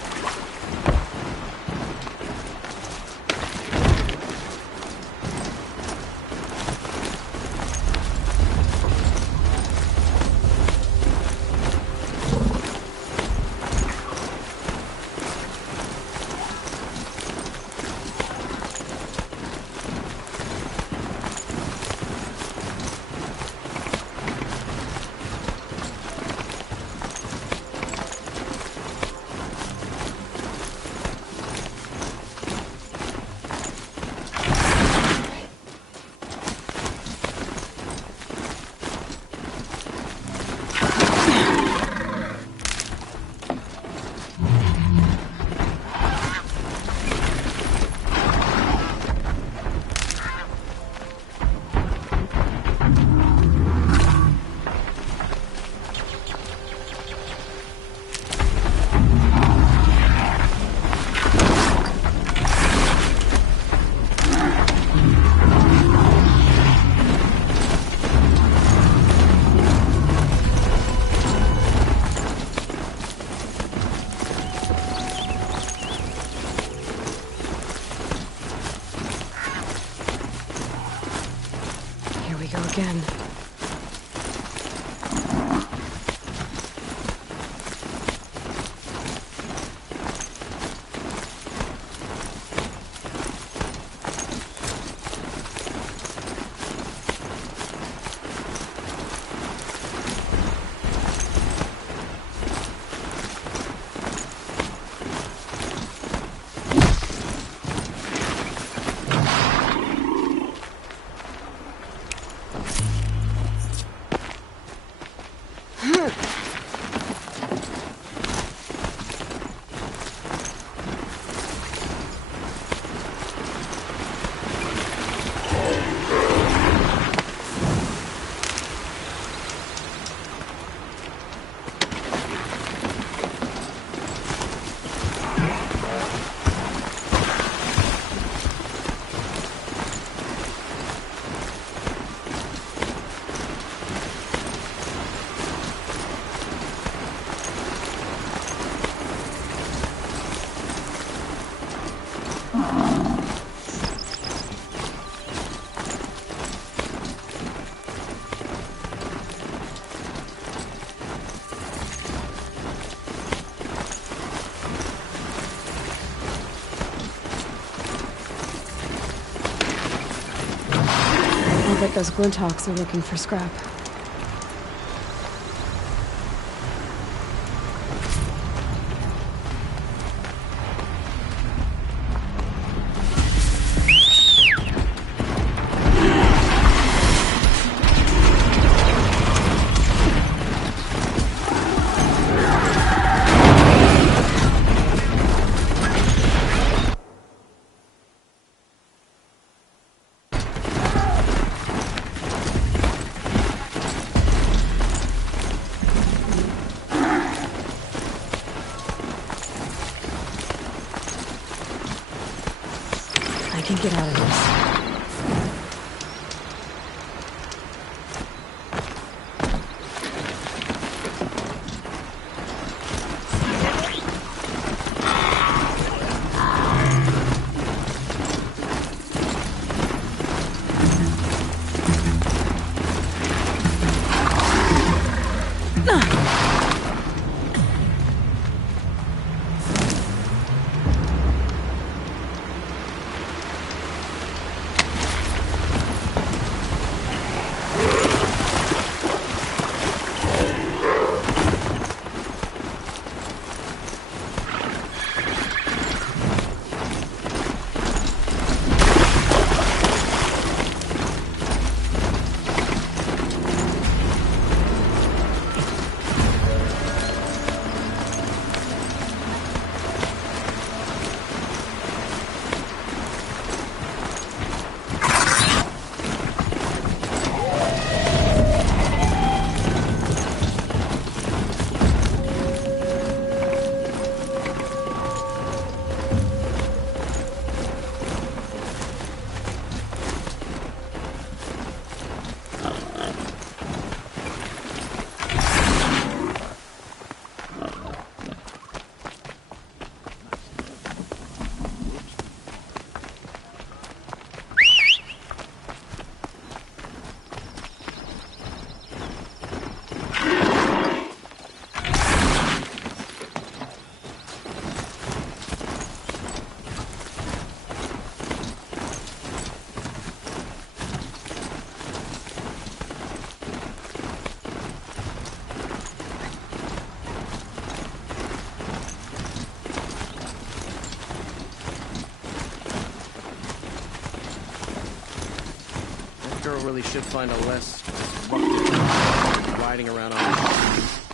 Again. I bet those Glinthawks are looking for scrap. I can get out of this. Amaro really should find a less disruptive riding around on machines.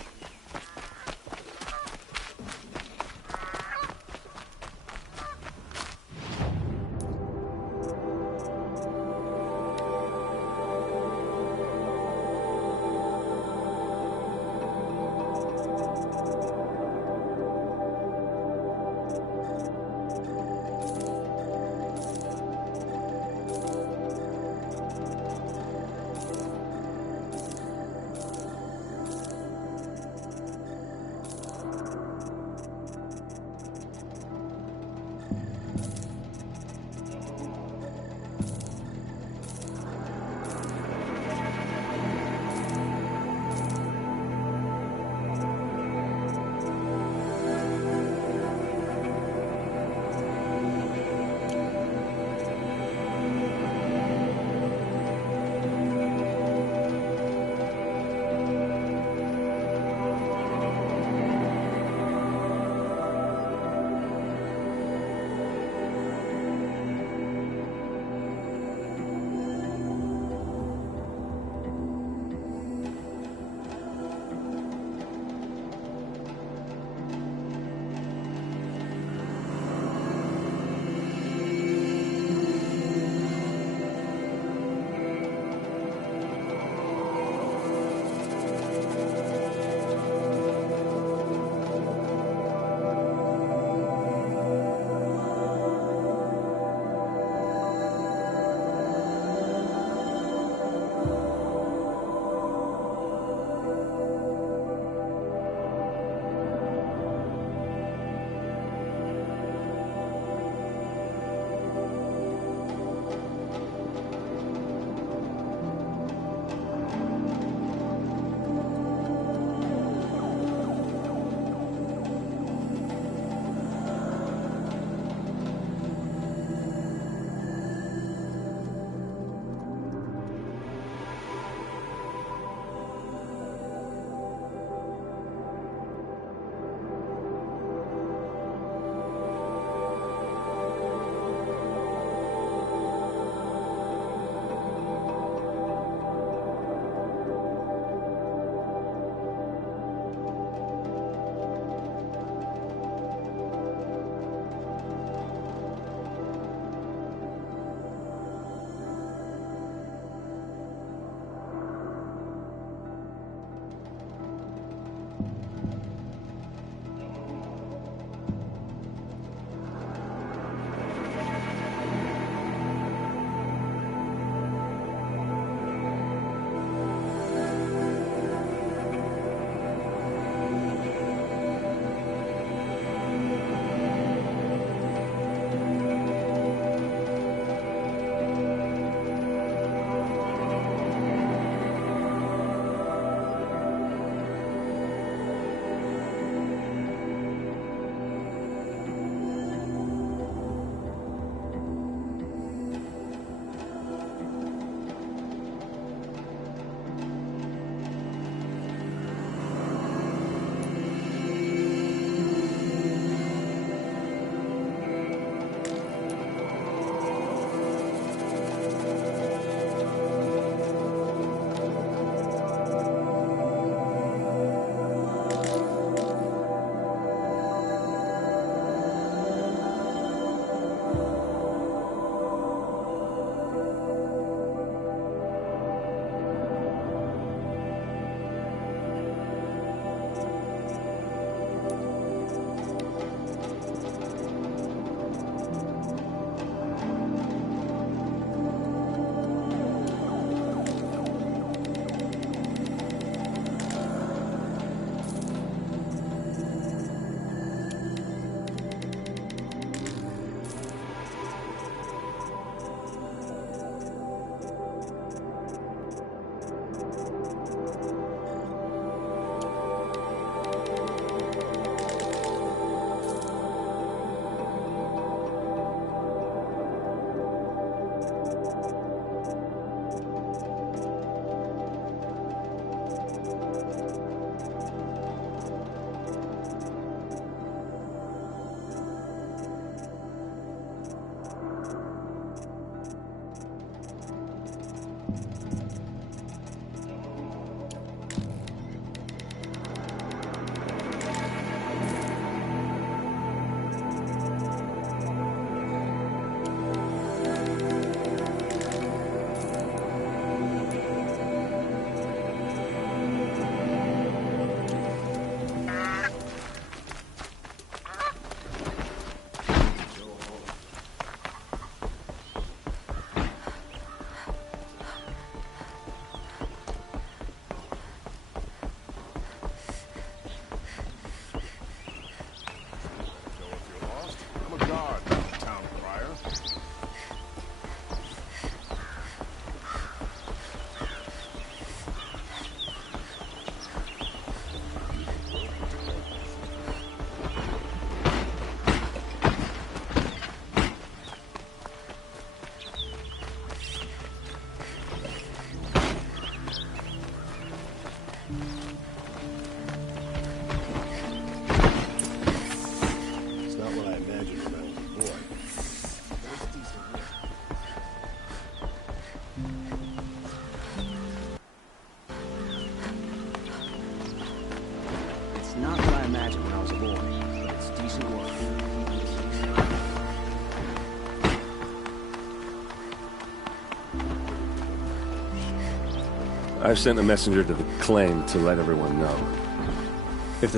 I've sent a messenger to the claim to let everyone know.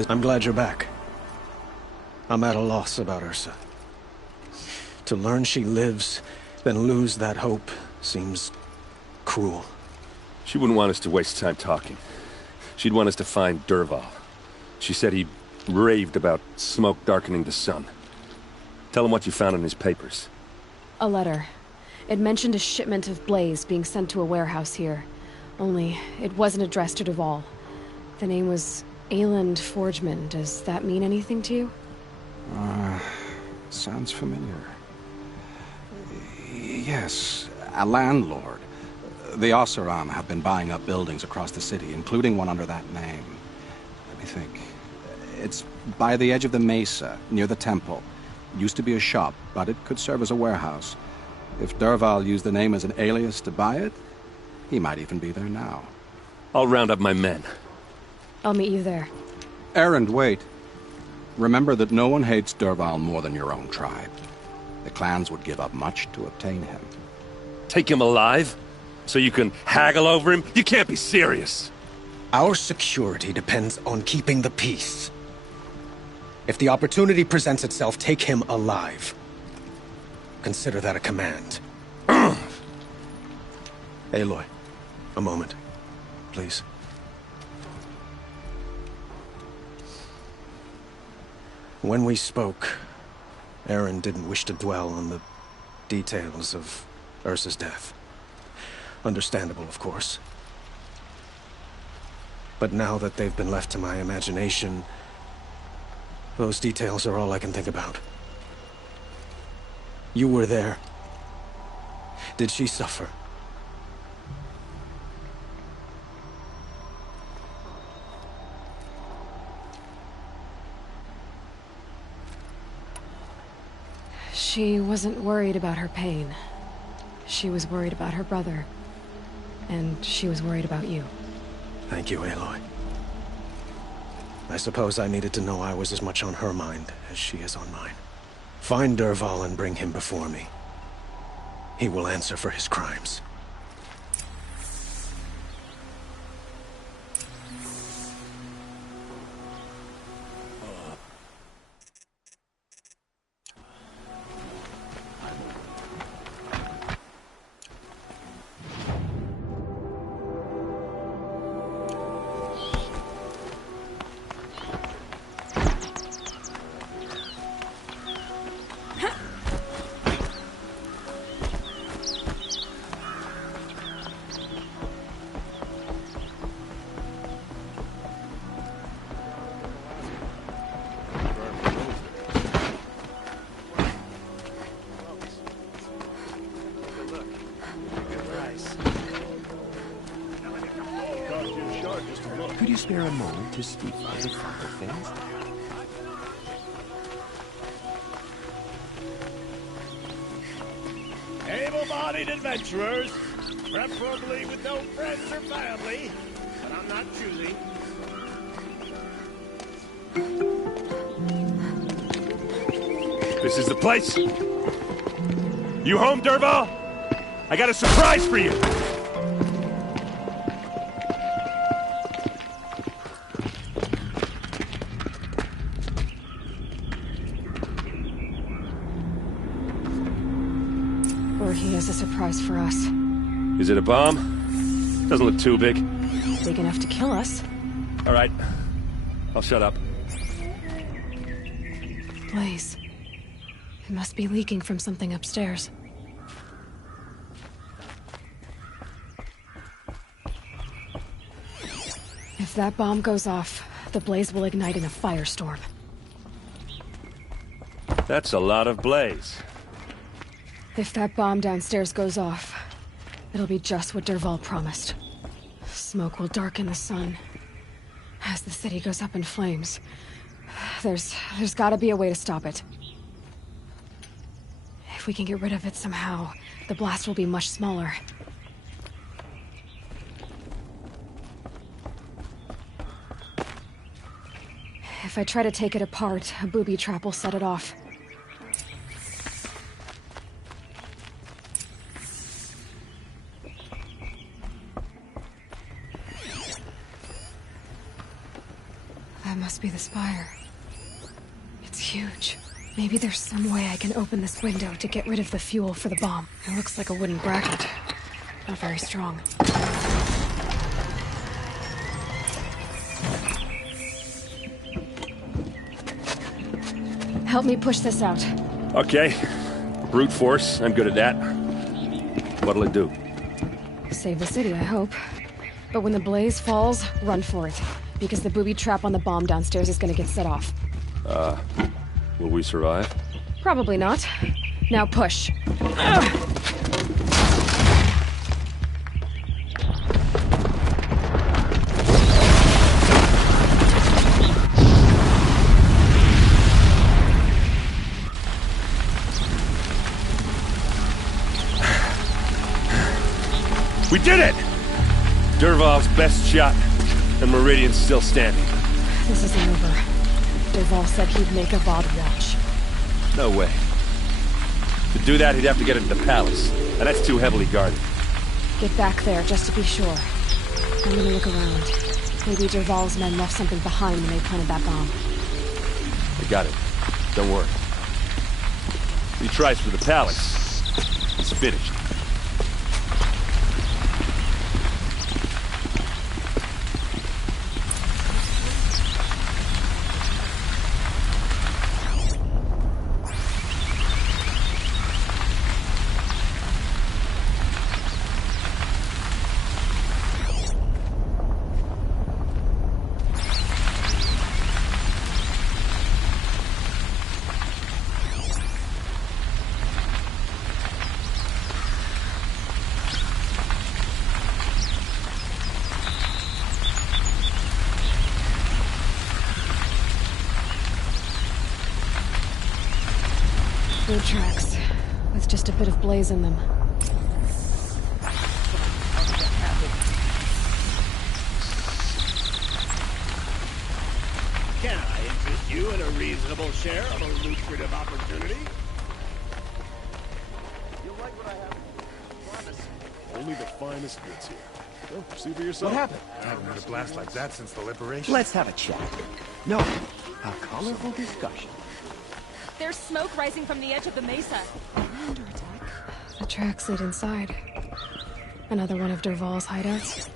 I'm glad you're back. I'm at a loss about Ursa. To learn she lives, then lose that hope, seems cruel. She wouldn't want us to waste time talking. She'd want us to find Dervahl. She said he raved about smoke darkening the sun. Tell him what you found in his papers. A letter. It mentioned a shipment of blaze being sent to a warehouse here. Only, it wasn't addressed to Dervahl. The name was Ayland Forgeman. Does that mean anything to you? Sounds familiar. Yes, a landlord. The Oseram have been buying up buildings across the city, including one under that name. Let me think. It's by the edge of the mesa, near the temple. Used to be a shop, but it could serve as a warehouse. If Dervahl used the name as an alias to buy it, he might even be there now. I'll round up my men. I'll meet you there. Erend, wait. Remember that no one hates Dervahl more than your own tribe. The clans would give up much to obtain him. Take him alive? So you can haggle over him? You can't be serious. Our security depends on keeping the peace. If the opportunity presents itself, take him alive. Consider that a command. Aloy, a moment, please. When we spoke, Erend didn't wish to dwell on the details of Ursa's death. Understandable, of course. But now that they've been left to my imagination, those details are all I can think about. You were there. Did she suffer? She wasn't worried about her pain. She was worried about her brother. And she was worried about you. Thank you, Aloy. I suppose I needed to know I was as much on her mind as she is on mine. Find Dervahl and bring him before me. He will answer for his crimes. Could you spare a moment to speak on the finer things? Able-bodied adventurers, preferably with no friends or family, but I'm not choosy. This is the place. You home, Dervahl? I got a surprise for you. Or he has a surprise for us. Is it a bomb? Doesn't look too big. Big enough to kill us. All right. I'll shut up. Blaze. It must be leaking from something upstairs. If that bomb goes off, the blaze will ignite in a firestorm. That's a lot of blaze. If that bomb downstairs goes off, it'll be just what Dervahl promised. Smoke will darken the sun. As the city goes up in flames, there's gotta be a way to stop it. If we can get rid of it somehow, the blast will be much smaller. If I try to take it apart, a booby trap will set it off. must be the spire. It's huge. Maybe there's some way I can open this window to get rid of the fuel for the bomb. It looks like a wooden bracket. Not very strong. Help me push this out. Okay. Brute force, I'm good at that. What'll it do? Save the city, I hope. But when the blaze falls, run for it. Because the booby trap on the bomb downstairs is gonna get set off. Will we survive? Probably not. Now push. We did it! Dervahl's best shot, and Meridian's still standing. This isn't over. Dervahl said he'd make Avad watch. No way. To do that, he'd have to get into the palace, and that's too heavily guarded. Get back there, just to be sure. I'm gonna look around. Maybe Dervahl's men left something behind when they planted that bomb. I got it. Don't worry. He tries for the palace. It's finished. Road tracks, with just a bit of blaze in them. Can I interest you in a reasonable share of a lucrative opportunity? You'll like what I have. I promise. Only the finest goods here. Well, see for yourself. What happened? I haven't heard a blast like that since the liberation. Let's have a chat. No, a colorful discussion. There's smoke rising from the edge of the mesa. The tracks lead inside. Another one of Dervahl's hideouts.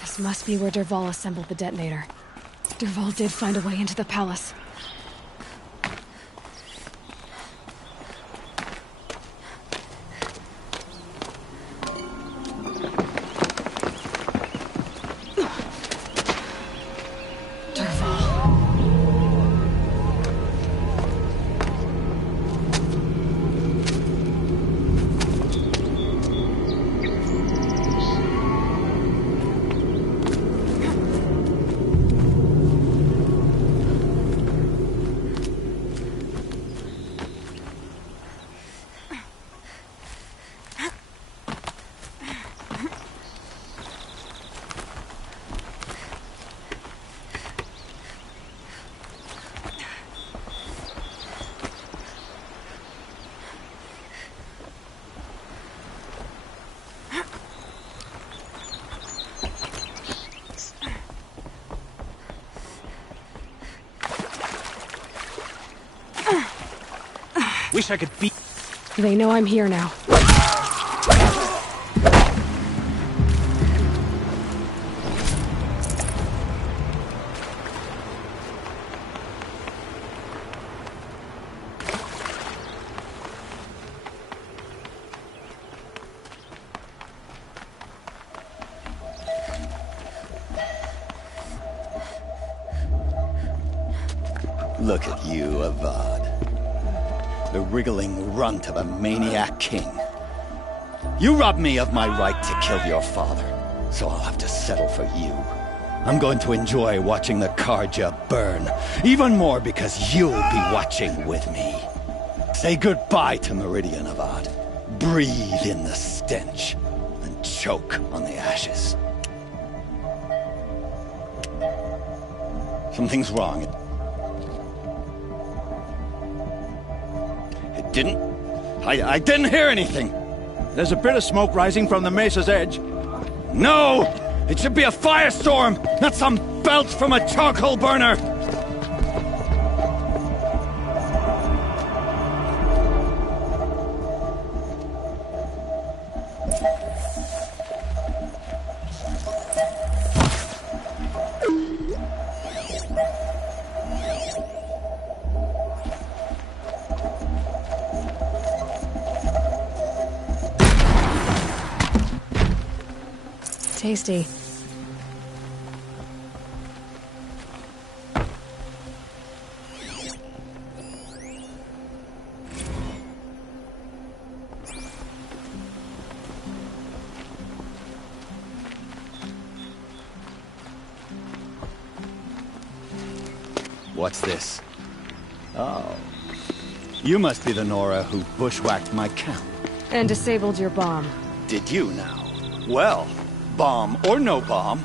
This must be where Dervahl assembled the detonator. Dervahl did find a way into the palace. Wish I could beat. They know I'm here now. Look at you, Avad. The wriggling runt of a maniac king. You robbed me of my right to kill your father, so I'll have to settle for you. I'm going to enjoy watching the Carja burn, even more because you'll be watching with me. Say goodbye to Meridian, Avad. Breathe in the stench, and choke on the ashes. Something's wrong. It I didn't hear anything. There's a bit of smoke rising from the mesa's edge. No! It should be a firestorm, not some belch from a charcoal burner! Tasty. What's this? Oh. You must be the Nora who bushwhacked my camp. And disabled your bomb. Did you now? Well, bomb or no bomb,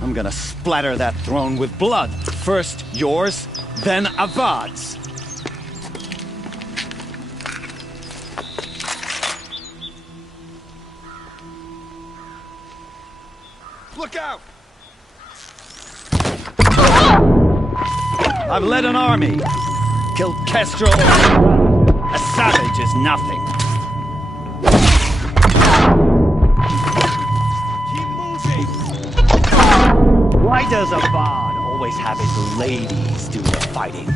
I'm gonna splatter that throne with blood. First yours, then Avad's. Look out! I've led an army. Killed Kestrel. A savage is nothing. Why does Avad always have his ladies do the fighting?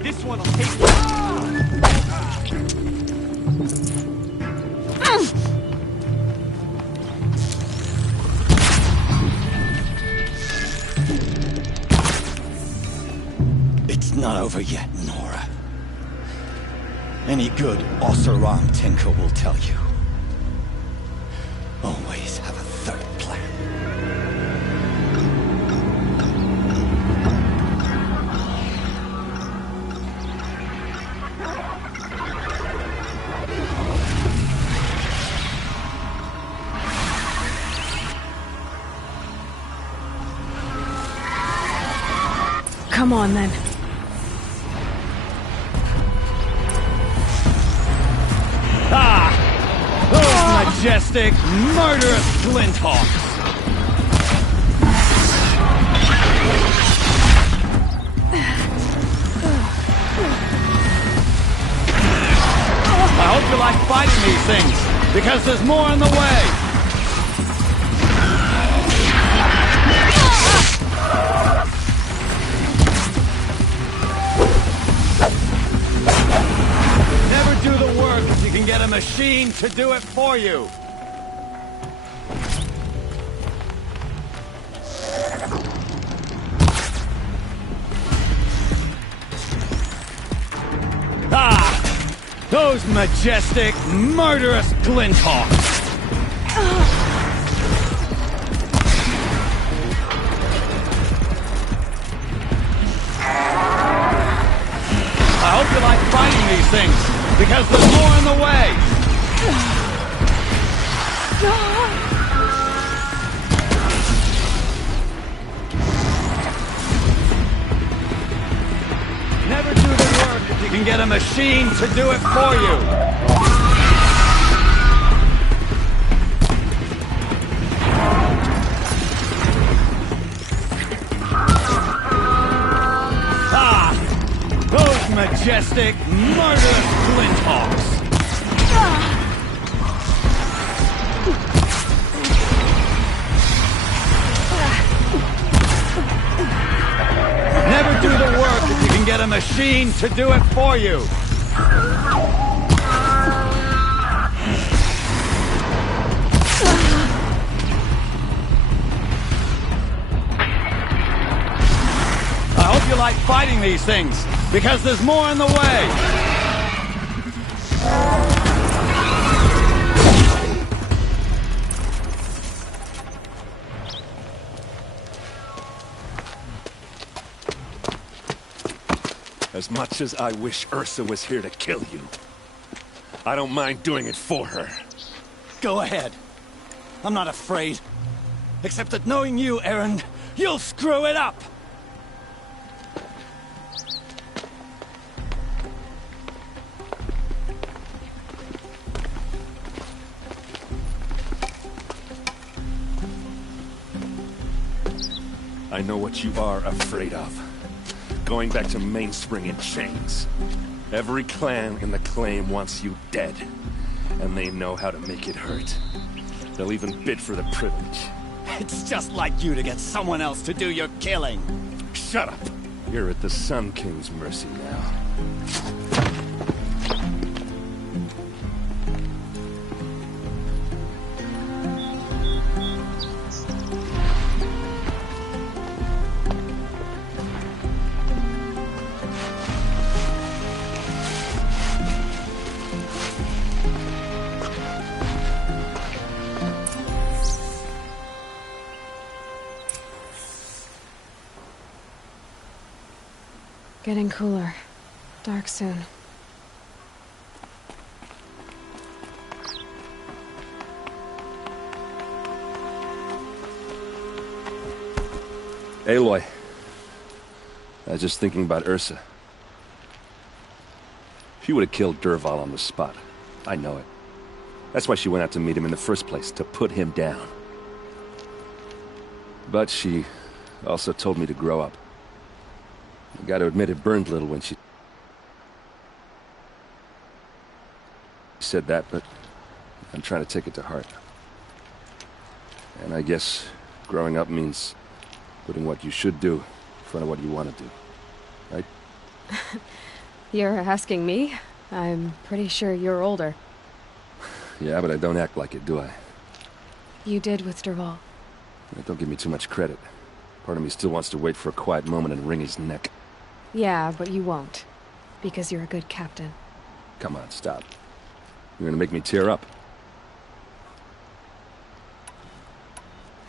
This one'll take It's not over yet, Nora. Any good Oseram tinker will tell you. Always have a third plan. Come on, then. Majestic, murderous Glinthawks! I hope you like fighting these things, because there's more on the way! Never do the work if you can get a machine to do it for you! Those majestic, murderous Glinthawks! I hope you like fighting these things, because there's more on the way! Never do the work if you can get a machine to do it for you! Those majestic, murderous Glinthawks! Never do the work if you can get a machine to do it for you! I hope you like fighting these things, because there's more on the way! As much as I wish Ursa was here to kill you, I don't mind doing it for her. Go ahead. I'm not afraid. Except that knowing you, Erend, you'll screw it up! I know what you are afraid of. Going back to Mainspring in chains. Every clan in the Claim wants you dead. And they know how to make it hurt. They'll even bid for the privilege. It's just like you to get someone else to do your killing. Shut up! You're at the Sun King's mercy now. Getting cooler. Dark soon. Aloy. I was just thinking about Ursa. She would have killed Dervahl on the spot. I know it. That's why she went out to meet him in the first place, to put him down. But she also told me to grow up. I gotta admit it burned a little when she said that, but I'm trying to take it to heart. And I guess growing up means putting what you should do in front of what you want to do. Right? You're asking me? I'm pretty sure you're older. Yeah, but I don't act like it, do I? You did with Dervahl. Don't give me too much credit. Part of me still wants to wait for a quiet moment and wring his neck. Yeah, but you won't. Because you're a good captain. Come on, stop. You're gonna make me tear up.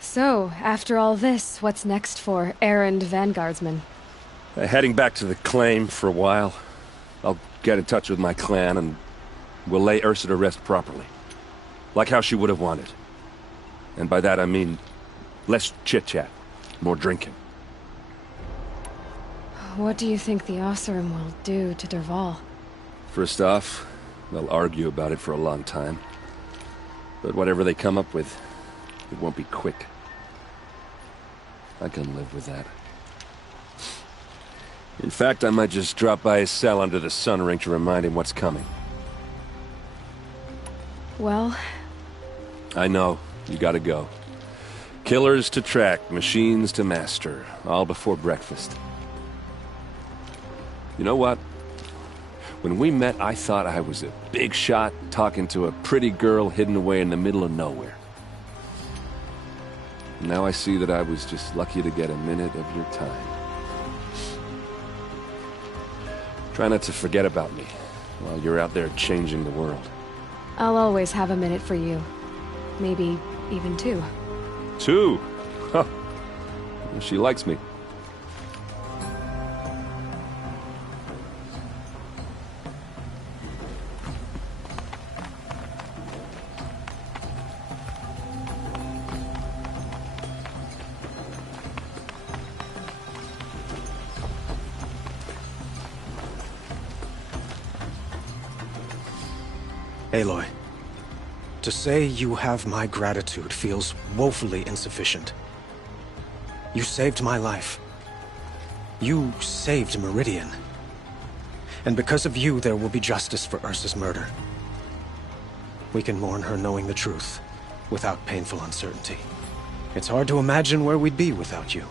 So, after all this, what's next for errand vanguardsman? Heading back to the Claim for a while. I'll get in touch with my clan and we'll lay Ursa to rest properly. Like how she would have wanted. And by that I mean less chit-chat, more drinking. What do you think the Oseram will do to Dervahl? First off, they'll argue about it for a long time. But whatever they come up with, it won't be quick. I can live with that. In fact, I might just drop by his cell under the sun ring to remind him what's coming. Well... I know. You gotta go. Killers to track, machines to master. All before breakfast. You know what? When we met, I thought I was a big shot talking to a pretty girl hidden away in the middle of nowhere. Now I see that I was just lucky to get a minute of your time. Try not to forget about me while you're out there changing the world. I'll always have a minute for you. Maybe even two. Two? Huh. She likes me. Aloy, to say you have my gratitude feels woefully insufficient. You saved my life. You saved Meridian. And because of you, there will be justice for Ursa's murder. We can mourn her knowing the truth, without painful uncertainty. It's hard to imagine where we'd be without you.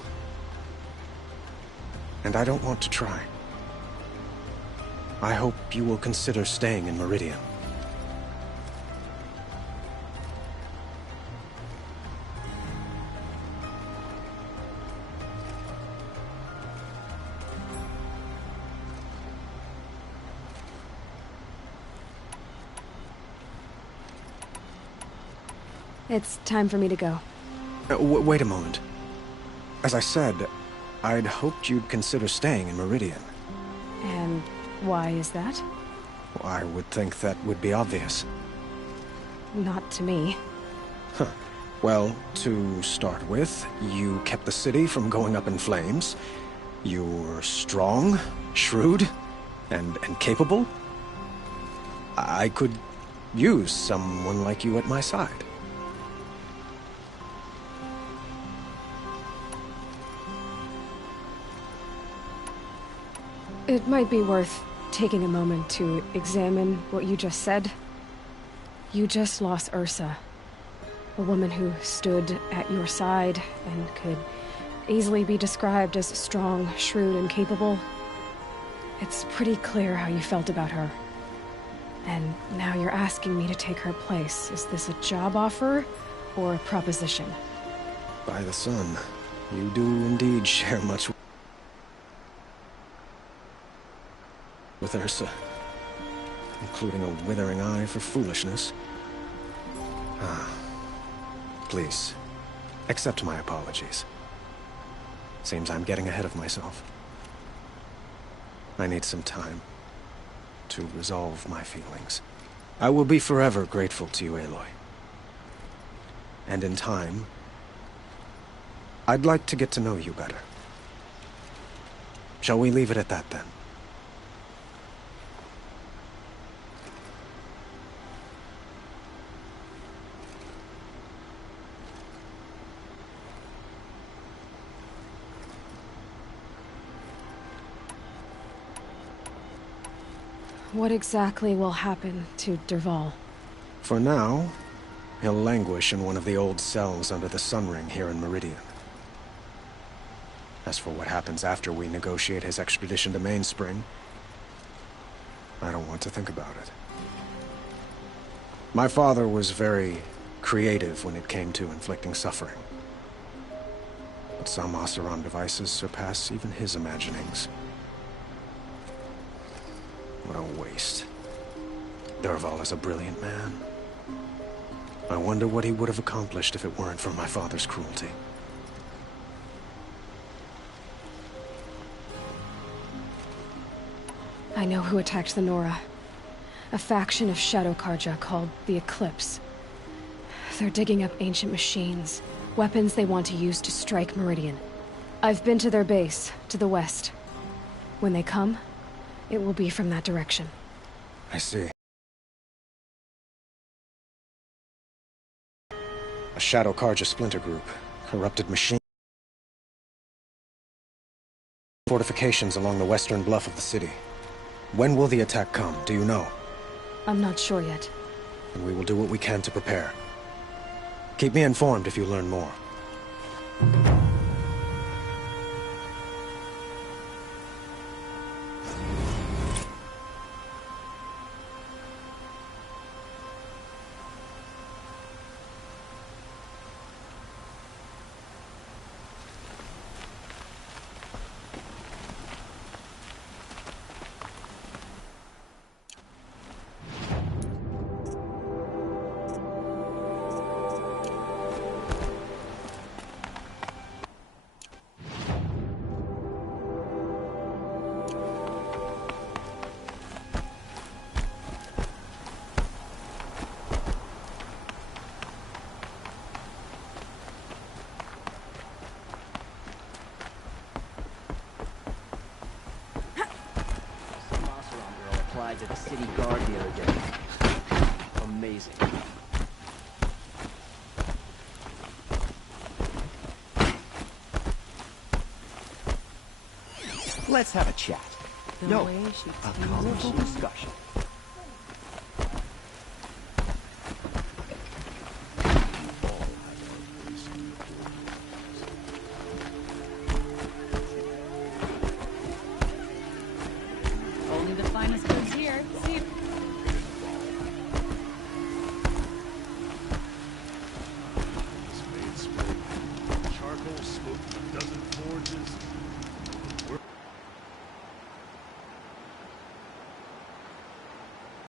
And I don't want to try. I hope you will consider staying in Meridian. It's time for me to go. Wait a moment. As I said, I'd hoped you'd consider staying in Meridian. And why is that? Well, I would think that would be obvious. Not to me. Huh. Well, to start with, you kept the city from going up in flames. You were strong, shrewd, and capable. I could use someone like you at my side. It might be worth taking a moment to examine what you just said. You just lost Ursa, a woman who stood at your side and could easily be described as strong, shrewd, and capable. It's pretty clear how you felt about her. And now you're asking me to take her place. Is this a job offer or a proposition? By the sun, you do indeed share much with Ursa, including a withering eye for foolishness. Please, accept my apologies. Seems I'm getting ahead of myself. I need some time to resolve my feelings. I will be forever grateful to you, Aloy. And in time, I'd like to get to know you better. Shall we leave it at that, then? What exactly will happen to Dervahl? For now, he'll languish in one of the old cells under the Sun Ring here in Meridian. As for what happens after we negotiate his extradition to Mainspring, I don't want to think about it. My father was very creative when it came to inflicting suffering. But some Oseram devices surpass even his imaginings. What a waste. Dervahl is a brilliant man. I wonder what he would have accomplished if it weren't for my father's cruelty. I know who attacked the Nora. A faction of Shadow Karja called the Eclipse. They're digging up ancient machines, weapons they want to use to strike Meridian. I've been to their base, to the west. When they come, it will be from that direction. I see. A Shadow Karja splinter group. Corrupted machine. Fortifications along the western bluff of the city. When will the attack come, do you know? I'm not sure yet. And we will do what we can to prepare. Keep me informed if you learn more. To the city guard the other day. Amazing. Let's have a chat. No, a colorful discussion.